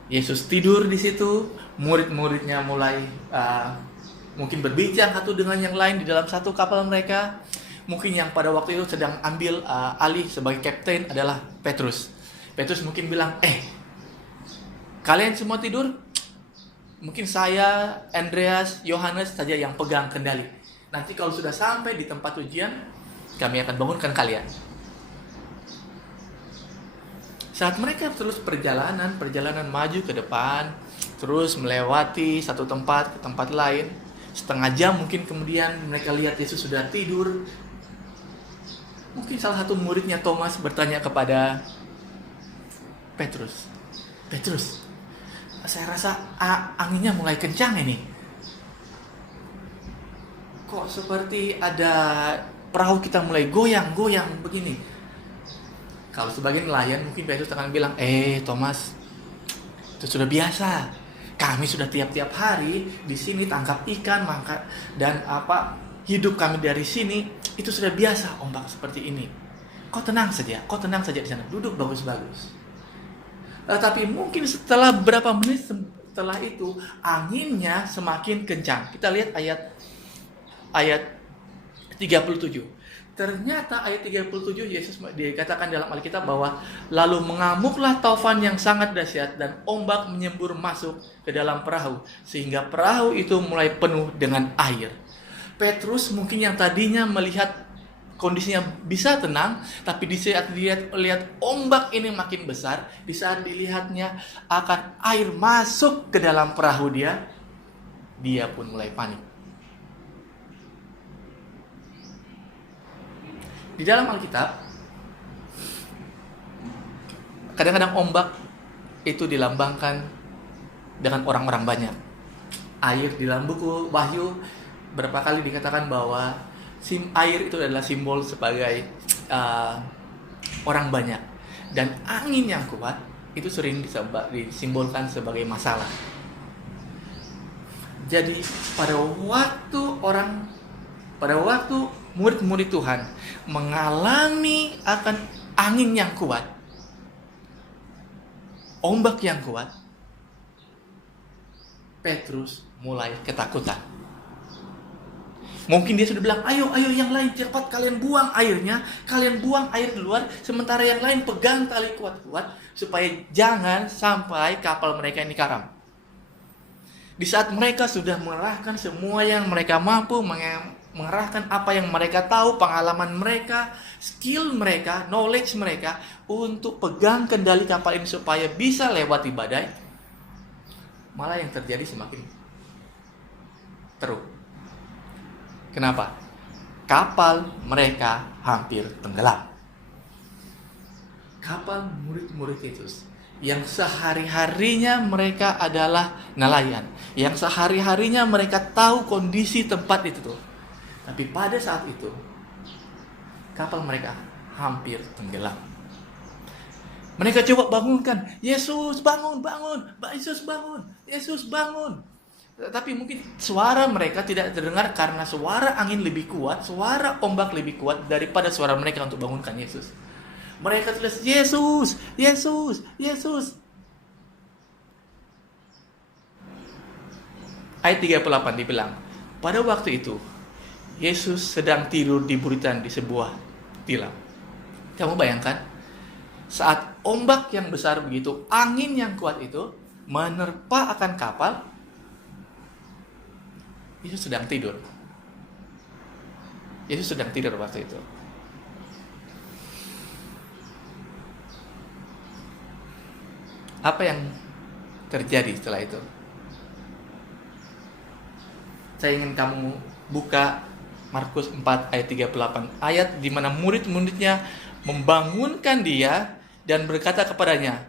Yesus tidur di situ, murid-muridnya mulai mungkin berbincang satu dengan yang lain di dalam satu kapal mereka. Mungkin yang pada waktu itu sedang ambil alih sebagai kapten adalah Petrus. Petrus mungkin bilang, kalian semua tidur? Mungkin saya, Andreas, Yohanes saja yang pegang kendali. Nanti kalau sudah sampai di tempat ujian, kami akan bangunkan kalian. Saat mereka terus perjalanan maju ke depan, terus melewati satu tempat ke tempat lain, setengah jam mungkin kemudian mereka lihat Yesus sudah tidur. Mungkin salah satu muridnya Thomas bertanya kepada Petrus, saya rasa anginnya mulai kencang ini. Kok seperti ada perahu kita mulai goyang-goyang begini. Kalau sebagian nelayan mungkin Petrus akan bilang, Thomas, itu sudah biasa. Kami sudah tiap-tiap hari di sini tangkap ikan, dan hidup kami dari sini itu sudah biasa ombak seperti ini. Kau tenang saja di sana, duduk bagus-bagus. Tapi mungkin setelah berapa menit setelah itu anginnya semakin kencang. Kita lihat ayat 37. Ternyata ayat 37 Yesus dikatakan dalam Alkitab bahwa lalu mengamuklah taufan yang sangat dahsyat dan ombak menyembur masuk ke dalam perahu sehingga perahu itu mulai penuh dengan air. Petrus mungkin yang tadinya melihat kondisinya bisa tenang, tapi di saat lihat ombak ini makin besar, di saat dilihatnya akan air masuk ke dalam perahu dia pun mulai panik. Di dalam Alkitab, kadang-kadang ombak itu dilambangkan dengan orang-orang banyak. Air di dalam buku Wahyu berapa kali dikatakan bahwa air itu adalah simbol sebagai orang banyak. Dan angin yang kuat itu sering disimbolkan sebagai masalah. Jadi pada waktu murid-murid Tuhan mengalami akan angin yang kuat, ombak yang kuat, Petrus mulai ketakutan. Mungkin dia sudah bilang, ayo yang lain cepat kalian buang airnya, kalian buang air di luar, sementara yang lain pegang tali kuat-kuat supaya jangan sampai kapal mereka ini karam. Di saat mereka sudah mengerahkan semua yang mereka mampu, mengerahkan apa yang mereka tahu, pengalaman mereka, skill mereka, knowledge mereka untuk pegang kendali kapal ini supaya bisa lewati badai, malah yang terjadi semakin teruk. Kenapa? Kapal mereka hampir tenggelam. Kapal murid-murid Yesus yang sehari-harinya mereka adalah nelayan, yang sehari-harinya mereka tahu kondisi tempat itu tuh. Tapi pada saat itu kapal mereka hampir tenggelam. Mereka coba bangunkan, Yesus bangun, Yesus bangun. Tapi mungkin suara mereka tidak terdengar karena suara angin lebih kuat, suara ombak lebih kuat daripada suara mereka untuk bangunkan Yesus. Mereka tulis Yesus. Ayat 38 dibilang, pada waktu itu Yesus sedang tidur di buritan di sebuah tilam. Kamu bayangkan, saat ombak yang besar begitu, angin yang kuat itu menerpa akan kapal, Yesus sedang tidur. Yesus sedang tidur waktu itu. Apa yang terjadi setelah itu? Saya ingin kamu buka Markus 4 ayat 38. Ayat di mana murid-muridnya membangunkan dia dan berkata kepadanya,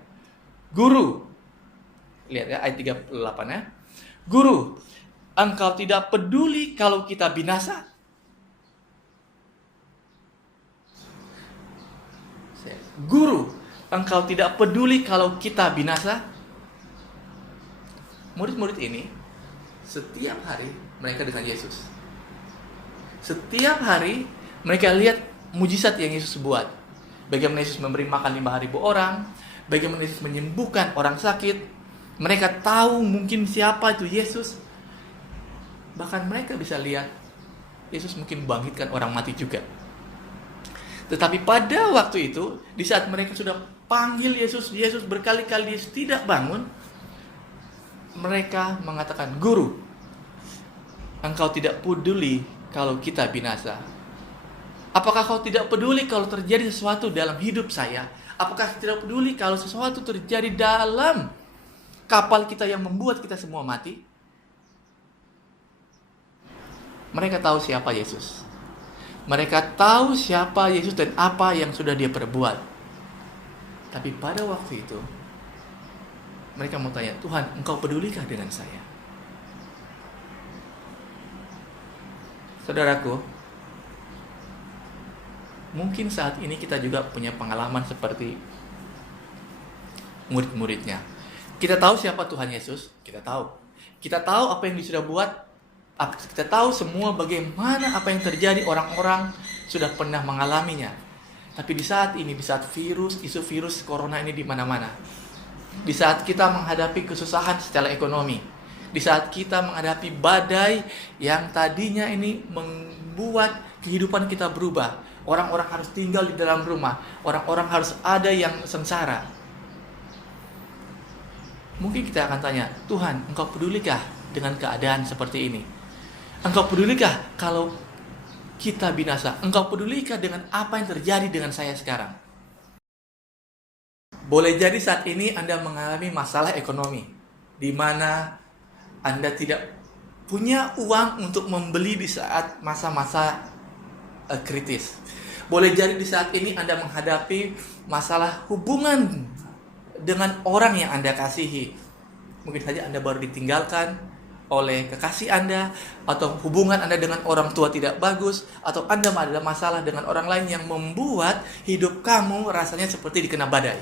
Guru, Lihat ya ayat 38 ya. Guru, engkau tidak peduli kalau kita binasa? Guru, engkau tidak peduli kalau kita binasa? Murid-murid ini setiap hari mereka dengan Yesus. Setiap hari mereka lihat mujizat yang Yesus buat. Bagaimana Yesus memberi makan 5.000 orang, bagaimana Yesus menyembuhkan orang sakit. Mereka tahu mungkin siapa itu Yesus. Bahkan mereka bisa lihat Yesus mungkin bangkitkan orang mati juga. Tetapi pada waktu itu, di saat mereka sudah panggil Yesus, Yesus berkali-kali Yesus tidak bangun, mereka mengatakan, Guru, engkau tidak peduli kalau kita binasa. Apakah kau tidak peduli kalau terjadi sesuatu dalam hidup saya? Apakah tidak peduli kalau sesuatu terjadi dalam kapal kita yang membuat kita semua mati? Mereka tahu siapa Yesus. Mereka tahu siapa Yesus dan apa yang sudah dia perbuat. Tapi pada waktu itu, mereka mau tanya, Tuhan, engkau pedulikah dengan saya? Saudaraku, mungkin saat ini kita juga punya pengalaman seperti murid-muridnya. Kita tahu siapa Tuhan Yesus, kita tahu. Kita tahu apa yang dia sudah buat. Kita tahu semua bagaimana apa yang terjadi, orang-orang sudah pernah mengalaminya. Tapi di saat ini, di saat isu virus corona ini di mana-mana, di saat kita menghadapi kesusahan secara ekonomi, di saat kita menghadapi badai yang tadinya ini membuat kehidupan kita berubah, orang-orang harus tinggal di dalam rumah, orang-orang harus ada yang sengsara. Mungkin kita akan tanya, Tuhan, engkau pedulikah dengan keadaan seperti ini? Engkau pedulikah kalau kita binasa? Engkau pedulikah dengan apa yang terjadi dengan saya sekarang? Boleh jadi saat ini Anda mengalami masalah ekonomi, di mana Anda tidak punya uang untuk membeli di saat masa-masa kritis. Boleh jadi di saat ini Anda menghadapi masalah hubungan dengan orang yang Anda kasihi. Mungkin saja Anda baru ditinggalkan oleh kekasih Anda, atau hubungan Anda dengan orang tua tidak bagus, atau Anda ada masalah dengan orang lain yang membuat hidup kamu rasanya seperti dikena badai.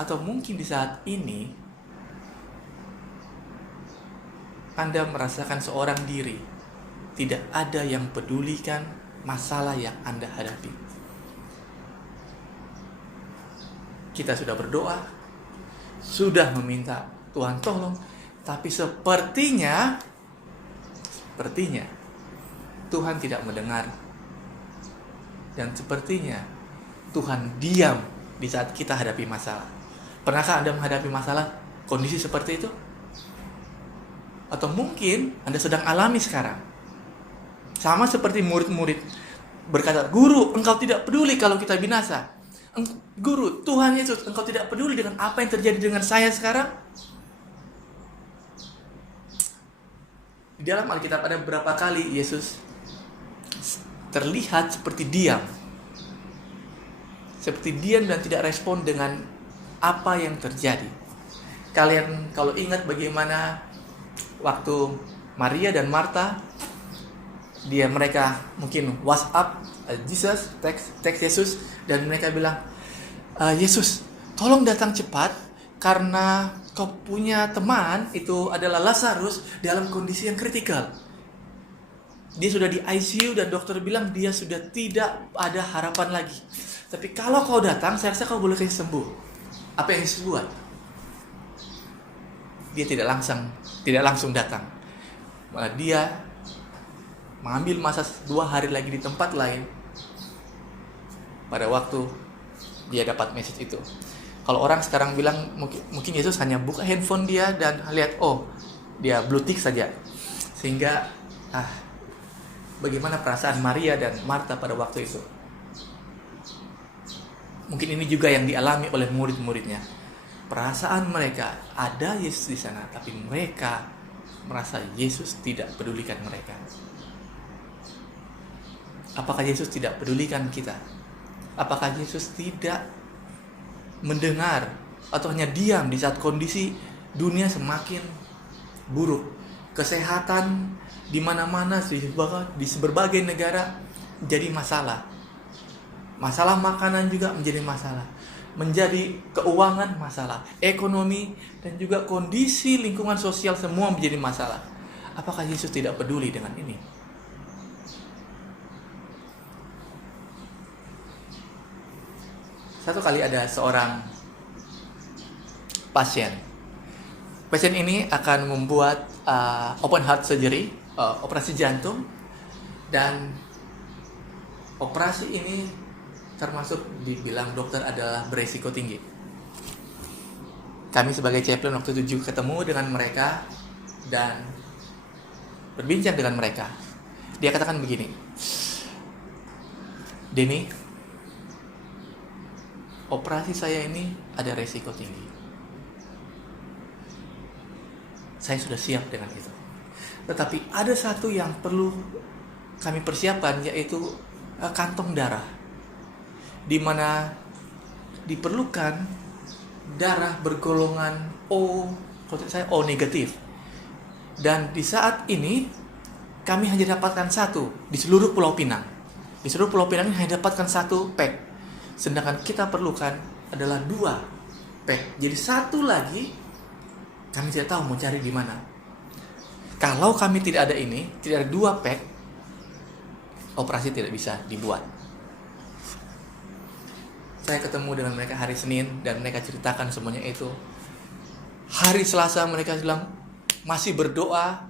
Atau mungkin di saat ini Anda merasakan seorang diri, tidak ada yang pedulikan masalah yang Anda hadapi. Kita sudah berdoa, sudah meminta Tuhan tolong, tapi sepertinya Tuhan tidak mendengar. Dan sepertinya Tuhan diam di saat kita hadapi masalah. Pernahkah Anda menghadapi masalah kondisi seperti itu? Atau mungkin Anda sedang alami sekarang. Sama seperti murid-murid berkata, Guru, engkau tidak peduli kalau kita binasa. Guru, Tuhan Yesus, engkau tidak peduli dengan apa yang terjadi dengan saya sekarang? Di dalam Alkitab ada beberapa kali Yesus terlihat seperti diam. Seperti diam dan tidak respon dengan apa yang terjadi. Kalian kalau ingat bagaimana waktu Maria dan Marta, mereka mungkin WhatsApp Jesus, teks Yesus, dan mereka bilang, Yesus, tolong datang cepat karena kau punya teman itu adalah Lazarus dalam kondisi yang kritikal. Dia sudah di ICU dan dokter bilang dia sudah tidak ada harapan lagi. Tapi kalau kau datang, saya rasa kau boleh sembuh. Apa yang Yesus buat? Dia tidak langsung datang. Malah dia mengambil masa 2 hari lagi di tempat lain. Pada waktu dia dapat message itu. Kalau orang sekarang bilang mungkin Yesus hanya buka handphone dia dan lihat, oh dia blue tick saja. Sehingga bagaimana perasaan Maria dan Marta pada waktu itu? Mungkin ini juga yang dialami oleh murid-muridnya. Perasaan mereka ada Yesus di sana, tapi mereka merasa Yesus tidak pedulikan mereka. Apakah Yesus tidak pedulikan kita? Apakah Yesus tidak mendengar atau hanya diam di saat kondisi dunia semakin buruk. Kesehatan di mana-mana di berbagai negara jadi masalah. Masalah makanan juga menjadi masalah. Menjadi keuangan masalah, ekonomi dan juga kondisi lingkungan sosial semua menjadi masalah. Apakah Yesus tidak peduli dengan ini? Satu kali ada seorang pasien. Pasien ini akan membuat open heart surgery, operasi jantung, dan operasi ini termasuk dibilang dokter adalah beresiko tinggi. Kami sebagai chaplain waktu itu juga ketemu dengan mereka dan berbincang dengan mereka. Dia katakan begini, Denny, operasi saya ini ada resiko tinggi. Saya sudah siap dengan itu. Tetapi ada satu yang perlu kami persiapkan, yaitu kantong darah, di mana diperlukan darah bergolongan O, kalau saya O negatif. Dan di saat ini kami hanya dapatkan satu di seluruh Pulau Pinang. Di seluruh Pulau Pinang ini hanya dapatkan satu pack. Sedangkan kita perlukan adalah 2 pack. Jadi satu lagi kami tidak tahu mau cari di mana. Kalau kami tidak ada ini, tidak ada 2 pack, operasi tidak bisa dibuat. Saya ketemu dengan mereka hari Senin dan mereka ceritakan semuanya itu. Hari Selasa mereka bilang masih berdoa,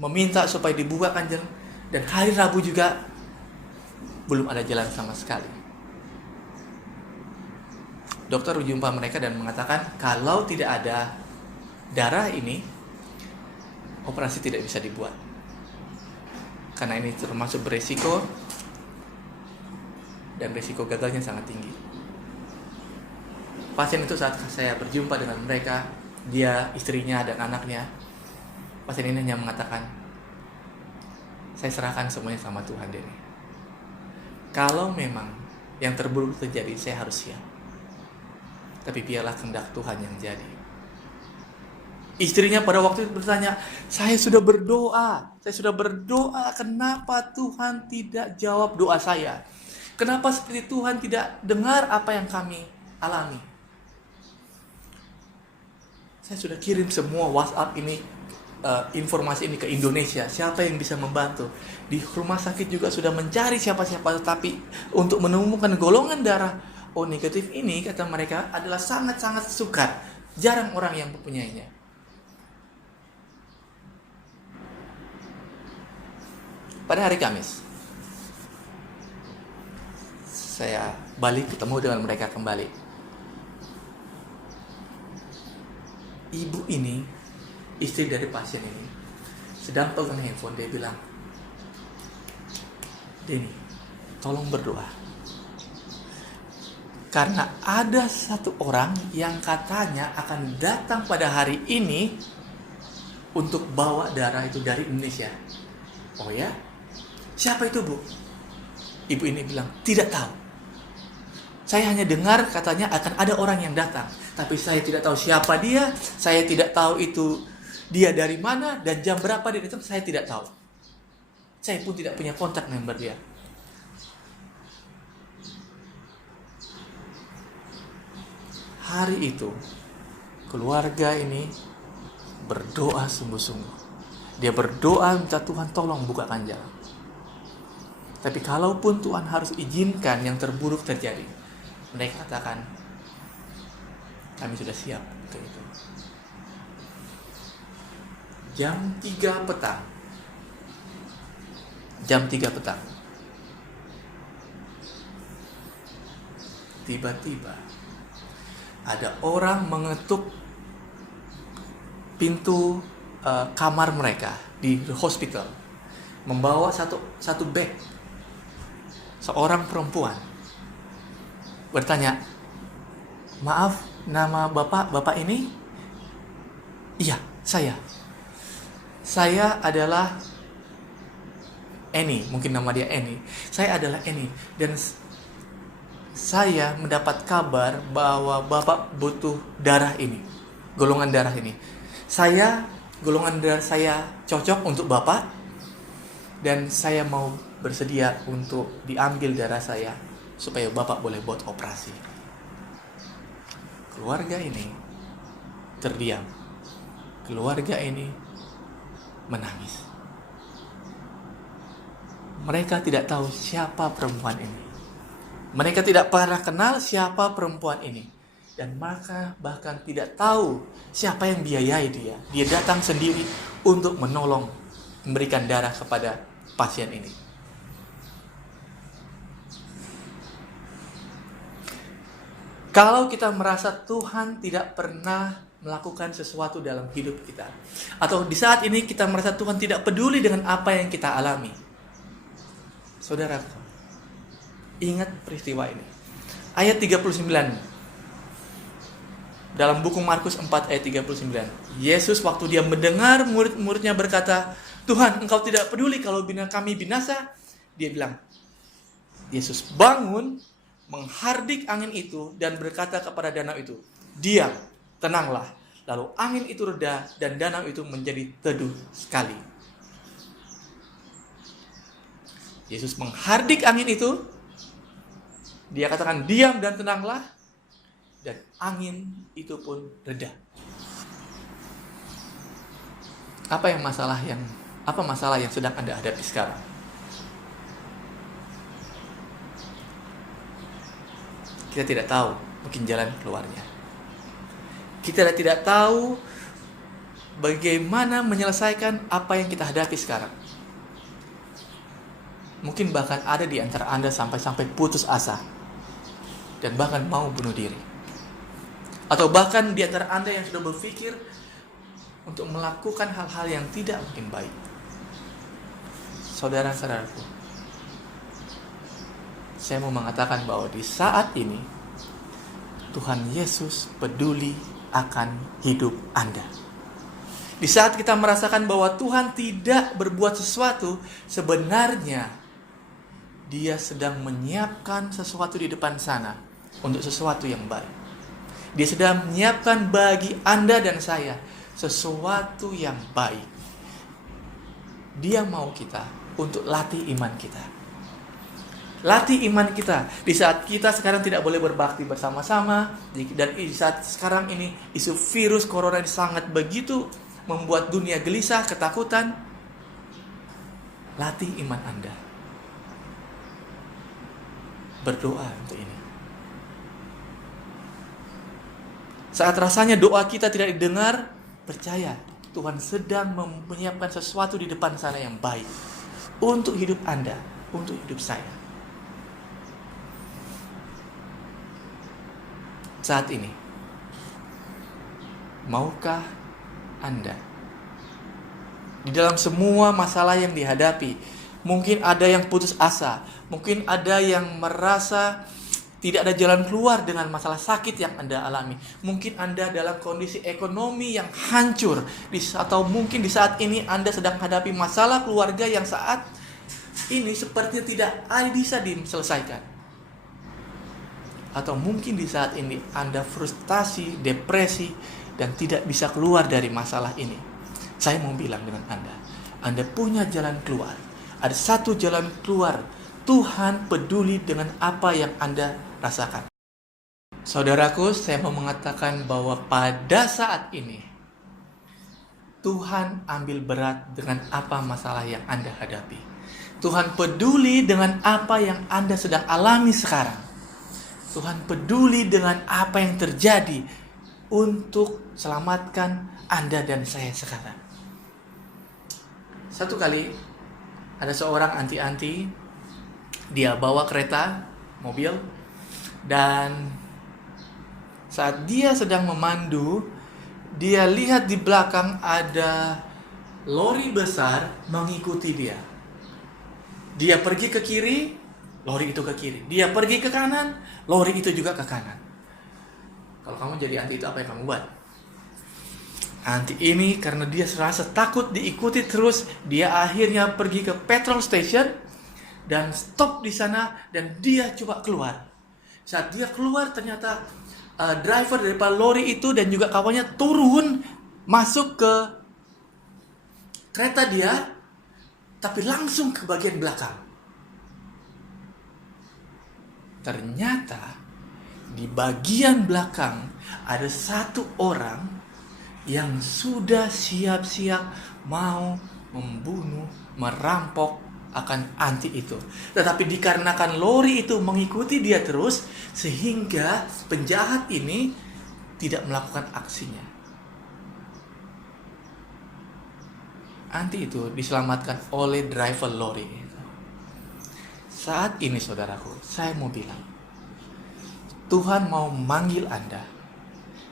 meminta supaya dibukakan jalan. Dan hari Rabu juga belum ada jalan sama sekali. Dokter berjumpa mereka dan mengatakan kalau tidak ada darah ini, operasi tidak bisa dibuat. Karena ini termasuk beresiko dan resiko gagalnya sangat tinggi. Pasien itu saat saya berjumpa dengan mereka, dia, istrinya, dan anaknya, pasien ini hanya mengatakan, saya serahkan semuanya sama Tuhan Denny. Kalau memang yang terburuk terjadi, saya harus siap. Tapi biarlah kehendak Tuhan yang jadi. Istrinya pada waktu itu bertanya, saya sudah berdoa, kenapa Tuhan tidak jawab doa saya? Kenapa seperti Tuhan tidak dengar apa yang kami alami? Saya sudah kirim semua WhatsApp ini, informasi ini ke Indonesia. Siapa yang bisa membantu? Di rumah sakit juga sudah mencari siapa-siapa. Tetapi untuk menemukan golongan darah O negatif ini, kata mereka, adalah sangat-sangat sukar. Jarang orang yang mempunyainya. Pada hari Kamis, saya balik ketemu dengan mereka kembali. Ibu ini, istri dari pasien ini, sedang pegang handphone. Dia bilang, Denny, tolong berdoa. Karena ada satu orang yang katanya akan datang pada hari ini untuk bawa darah itu dari Indonesia. Oh ya? Siapa itu, Bu? Ibu ini bilang, tidak tahu. Saya hanya dengar katanya akan ada orang yang datang. Tapi saya tidak tahu siapa dia. Saya tidak tahu itu dia dari mana dan jam berapa dia datang. Saya tidak tahu. Saya pun tidak punya kontak nomor dia. Hari itu, keluarga ini berdoa sungguh-sungguh. Dia berdoa minta Tuhan tolong bukakan jalan. Tapi kalaupun Tuhan harus izinkan yang terburuk terjadi, mereka katakan, kami sudah siap untuk itu. Jam 3 petang. Tiba-tiba ada orang mengetuk pintu kamar mereka di hospital, membawa satu bag. Seorang perempuan bertanya, maaf, nama bapak ini? Iya, saya adalah Annie, mungkin nama dia Annie. Saya adalah Annie dan saya mendapat kabar bahwa Bapak butuh darah ini, golongan darah ini. Golongan darah saya cocok untuk Bapak, dan saya mau bersedia untuk diambil darah saya supaya Bapak boleh buat operasi. Keluarga ini terdiam. Keluarga ini menangis. Mereka tidak tahu siapa perempuan ini. Mereka tidak pernah kenal siapa perempuan ini. Dan maka bahkan tidak tahu siapa yang biayai dia. Dia datang sendiri untuk menolong, memberikan darah kepada pasien ini. Kalau kita merasa Tuhan tidak pernah melakukan sesuatu dalam hidup kita, atau di saat ini kita merasa Tuhan tidak peduli dengan apa yang kita alami, saudaraku, ingat peristiwa ini. Ayat 39 dalam buku Markus 4 ayat 39. Yesus waktu dia mendengar murid-muridnya berkata, Tuhan, Engkau tidak peduli kalau kami binasa, dia bilang, Yesus bangun, menghardik angin itu dan berkata kepada danau itu, diam, tenanglah. Lalu angin itu reda dan danau itu menjadi teduh sekali. Yesus menghardik angin itu, dia katakan diam dan tenanglah, dan angin itu pun reda. Apa masalah yang sedang Anda hadapi sekarang? Kita tidak tahu mungkin jalan keluarnya. Kita tidak tahu bagaimana menyelesaikan apa yang kita hadapi sekarang. Mungkin bahkan ada di antara Anda sampai putus asa dan bahkan mau bunuh diri. Atau bahkan di antara Anda yang sudah berpikir untuk melakukan hal-hal yang tidak mungkin baik. Saudara-saudaraku, saya mau mengatakan bahwa di saat ini Tuhan Yesus peduli akan hidup Anda. Di saat kita merasakan bahwa Tuhan tidak berbuat sesuatu, sebenarnya Dia sedang menyiapkan sesuatu di depan sana untuk sesuatu yang baik. Dia sedang menyiapkan bagi Anda dan saya sesuatu yang baik. Dia mau kita untuk latih iman kita. Latih iman kita. Di saat kita sekarang tidak boleh berbakti bersama-sama, dan di saat sekarang ini isu virus corona ini sangat begitu membuat dunia gelisah, ketakutan, latih iman Anda. Berdoa untuk ini. Saat rasanya doa kita tidak didengar, percaya Tuhan sedang menyiapkan sesuatu di depan sana yang baik untuk hidup Anda, untuk hidup saya. Saat ini, maukah Anda di dalam semua masalah yang dihadapi? Mungkin ada yang putus asa, mungkin ada yang merasa tidak ada jalan keluar dengan masalah sakit yang Anda alami. Mungkin Anda dalam kondisi ekonomi yang hancur, atau mungkin di saat ini Anda sedang menghadapi masalah keluarga yang saat ini sepertinya tidak bisa diselesaikan. Atau mungkin di saat ini Anda frustasi, depresi, dan tidak bisa keluar dari masalah ini. Saya mau bilang dengan Anda punya jalan keluar. Ada satu jalan keluar. Tuhan peduli dengan apa yang Anda rasakan. Saudaraku, saya mau mengatakan bahwa pada saat ini Tuhan ambil berat dengan apa masalah yang Anda hadapi. Tuhan peduli dengan apa yang Anda sedang alami sekarang. Tuhan peduli dengan apa yang terjadi untuk selamatkan Anda dan saya sekarang. Satu kali ada seorang anti-anti, dia bawa kereta, mobil, dan saat dia sedang memandu, dia lihat di belakang ada lori besar mengikuti dia. Dia pergi ke kiri, lori itu ke kiri. Dia pergi ke kanan, lori itu juga ke kanan. Kalau kamu jadi anti itu apa yang kamu buat? Anti ini karena dia serasa takut diikuti terus, dia akhirnya pergi ke petrol station dan stop di sana dan dia coba keluar. Saat dia keluar ternyata driver daripada lori itu dan juga kawannya turun masuk ke kereta dia, tapi langsung ke bagian belakang. Ternyata di bagian belakang ada satu orang yang sudah siap-siap mau membunuh, merampok akan anti itu. Tetapi dikarenakan lori itu mengikuti dia terus, sehingga penjahat ini tidak melakukan aksinya. Anti itu diselamatkan oleh driver lori itu. Saat ini saudaraku, saya mau bilang, Tuhan mau manggil Anda.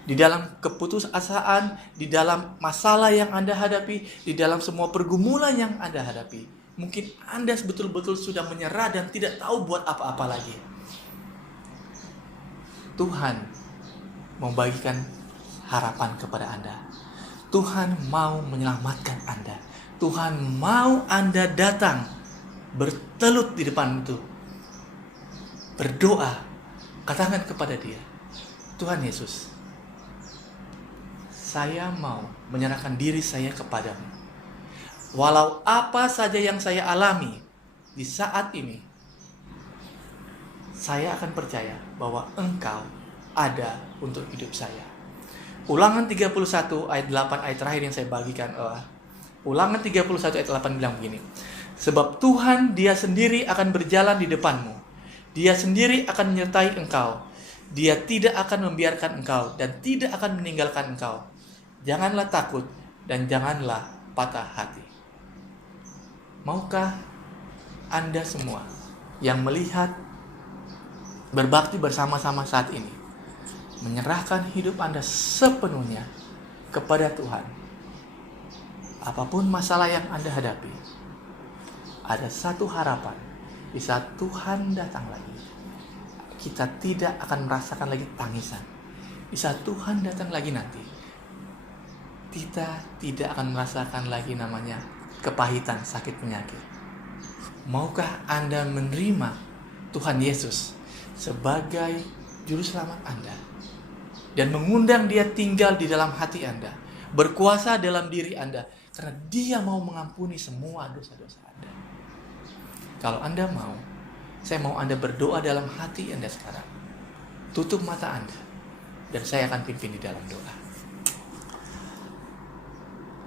Di dalam keputusasaan, di dalam masalah yang Anda hadapi, di dalam semua pergumulan yang Anda hadapi, mungkin Anda betul-betul sudah menyerah dan tidak tahu buat apa-apa lagi. Tuhan membagikan harapan kepada Anda. Tuhan mau menyelamatkan Anda. Tuhan mau Anda datang bertelut di depan itu, berdoa, katakan kepada Dia, Tuhan Yesus, saya mau menyerahkan diri saya kepadamu. Walau apa saja yang saya alami di saat ini, saya akan percaya bahwa Engkau ada untuk hidup saya. Ulangan 31 ayat 8, ayat terakhir yang saya bagikan. Ulangan 31 ayat 8 bilang begini. Sebab Tuhan Dia sendiri akan berjalan di depanmu. Dia sendiri akan menyertai engkau. Dia tidak akan membiarkan engkau dan tidak akan meninggalkan engkau. Janganlah takut dan janganlah patah hati. Maukah Anda semua yang melihat berbakti bersama-sama saat ini menyerahkan hidup Anda sepenuhnya kepada Tuhan? Apapun masalah yang Anda hadapi, ada satu harapan. Di saat Tuhan datang lagi, kita tidak akan merasakan lagi tangisan. Di saat Tuhan datang lagi nanti, kita tidak akan merasakan lagi namanya kepahitan, sakit, penyakit. Maukah Anda menerima Tuhan Yesus sebagai juru selamat Anda dan mengundang Dia tinggal di dalam hati Anda, berkuasa dalam diri Anda, karena Dia mau mengampuni semua dosa-dosa Anda? Kalau Anda mau, saya mau Anda berdoa dalam hati Anda sekarang. Tutup mata Anda, dan saya akan pimpin di dalam doa.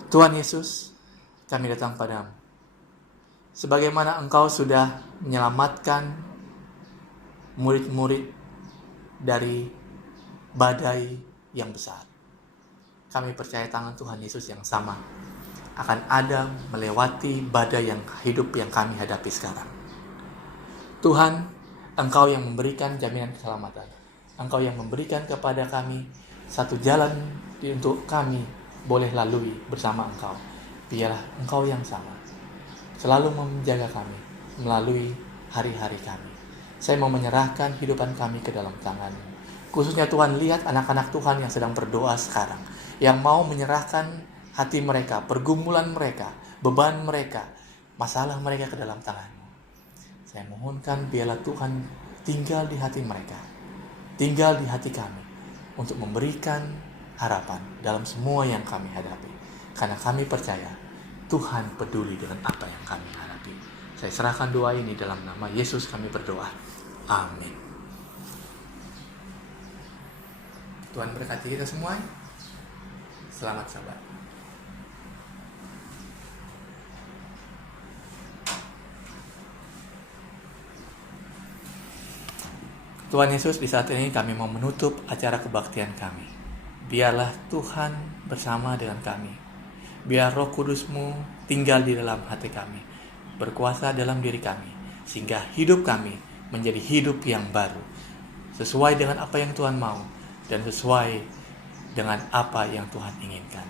Tuhan Yesus, kami datang padamu. Sebagaimana Engkau sudah menyelamatkan murid-murid dari badai yang besar, kami percaya tangan Tuhan Yesus yang sama akan ada melewati badai yang hidup yang kami hadapi sekarang. Tuhan, Engkau yang memberikan jaminan keselamatan. Engkau yang memberikan kepada kami satu jalan untuk kami boleh lalui bersama Engkau. Biarlah Engkau yang sama selalu menjaga kami melalui hari-hari kami. Saya mau menyerahkan hidupan kami ke dalam tangan-Mu. Khususnya Tuhan, lihat anak-anak Tuhan yang sedang berdoa sekarang, yang mau menyerahkan hati mereka, pergumulan mereka, beban mereka, masalah mereka ke dalam tangan-Mu. Saya mohonkan biarlah Tuhan tinggal di hati mereka, tinggal di hati kami, untuk memberikan harapan dalam semua yang kami hadapi. Karena kami percaya Tuhan peduli dengan apa yang kami hadapi. Saya serahkan doa ini dalam nama Yesus kami berdoa. Amin. Tuhan berkati kita semua. Selamat Sabat. Tuhan Yesus, di saat ini kami mau menutup acara kebaktian kami. Biarlah Tuhan bersama dengan kami. Biar Roh Kudus-Mu tinggal di dalam hati kami, berkuasa dalam diri kami, sehingga hidup kami menjadi hidup yang baru, sesuai dengan apa yang Tuhan mau, dan sesuai dengan apa yang Tuhan inginkan.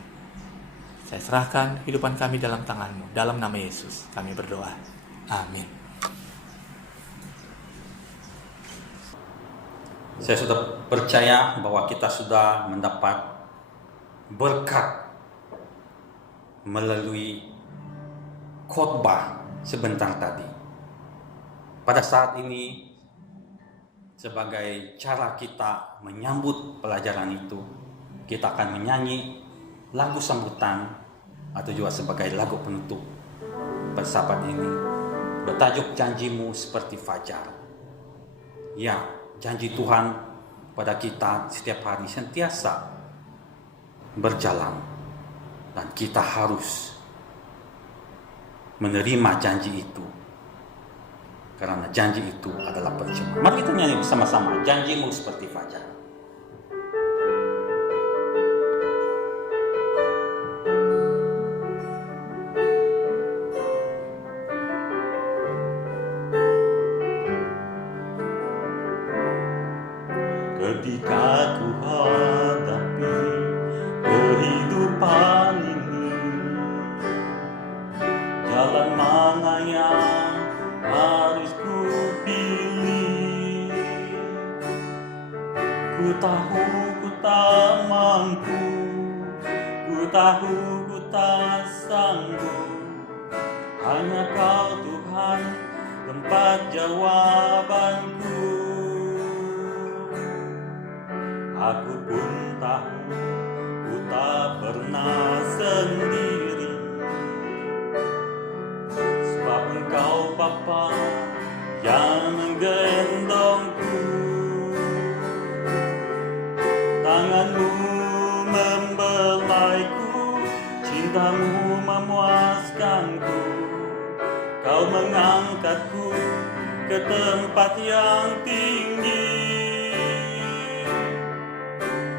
Saya serahkan kehidupan kami dalam tangan-Mu. Dalam nama Yesus kami berdoa. Amin. Saya sudah percaya bahwa kita sudah mendapat berkat melalui khotbah sebentar tadi. Pada saat ini sebagai cara kita menyambut pelajaran itu, kita akan menyanyi lagu sambutan atau juga sebagai lagu penutup persahabat ini bertajuk Janjimu Seperti Fajar. Ya, janji Tuhan pada kita setiap hari sentiasa berjalan dan kita harus menerima janji itu karena janji itu adalah percuma. Mari kita nyanyi bersama-sama Janjimu Seperti Fajar. Ketika ku hadapi kehidupan ini, jalan mana yang harus ku pilih? Ku tahu ku tak mampu, ku tahu ku tak sanggup. Hanya Kau Tuhan tempat jawabanku. Aku pun tahu ku tak pernah sendiri, sebab Engkau Bapa yang menggendongku. Tangan-Mu membelaiku, cinta-Mu memuaskanku. Kau mengangkatku ke tempat yang tinggi.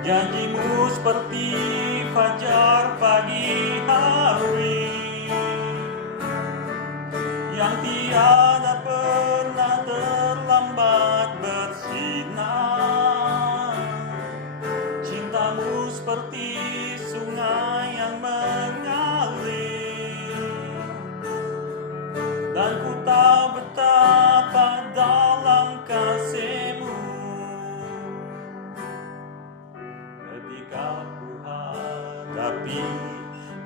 Janji-Mu seperti fajar pagi hari yang tiada pernah terlambat bersinar. Cinta-Mu seperti sungai yang mengalir, dan ku tahu betapa dalam kasih-Mu. Ketika ku hadapi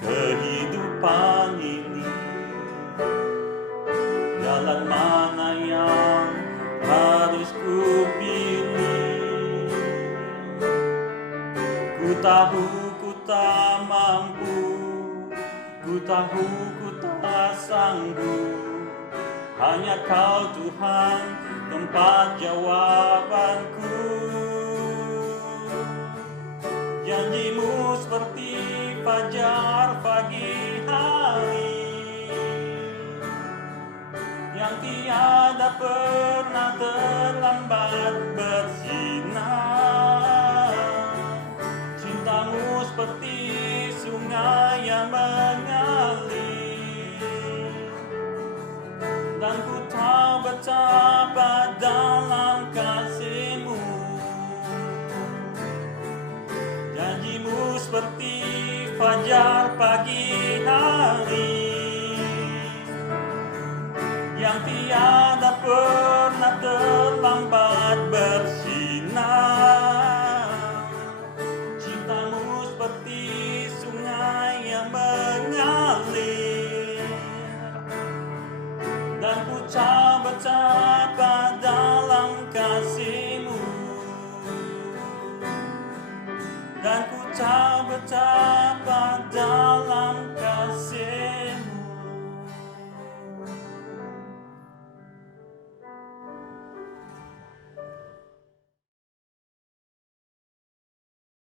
kehidupan ini, jalan mana yang harus ku pilih? Ku tahu ku tak mampu, ku tahu ku tak sanggup. Hanya Kau Tuhan tempat jawabanku. Janji-Mu seperti fajar pagi hari yang tiada pernah terlambat bersinar. Cinta-Mu seperti sungai yang mengalir, dan ku tahu betapa dalam kasih-Mu. Janji-Mu seperti fajar pagi hari yang tiada pernah terlambat bersinar. Cinta-Mu seperti sungai yang mengalir, dan ku tahu betapa dalam kasih-Mu. Dan ku tahu betapa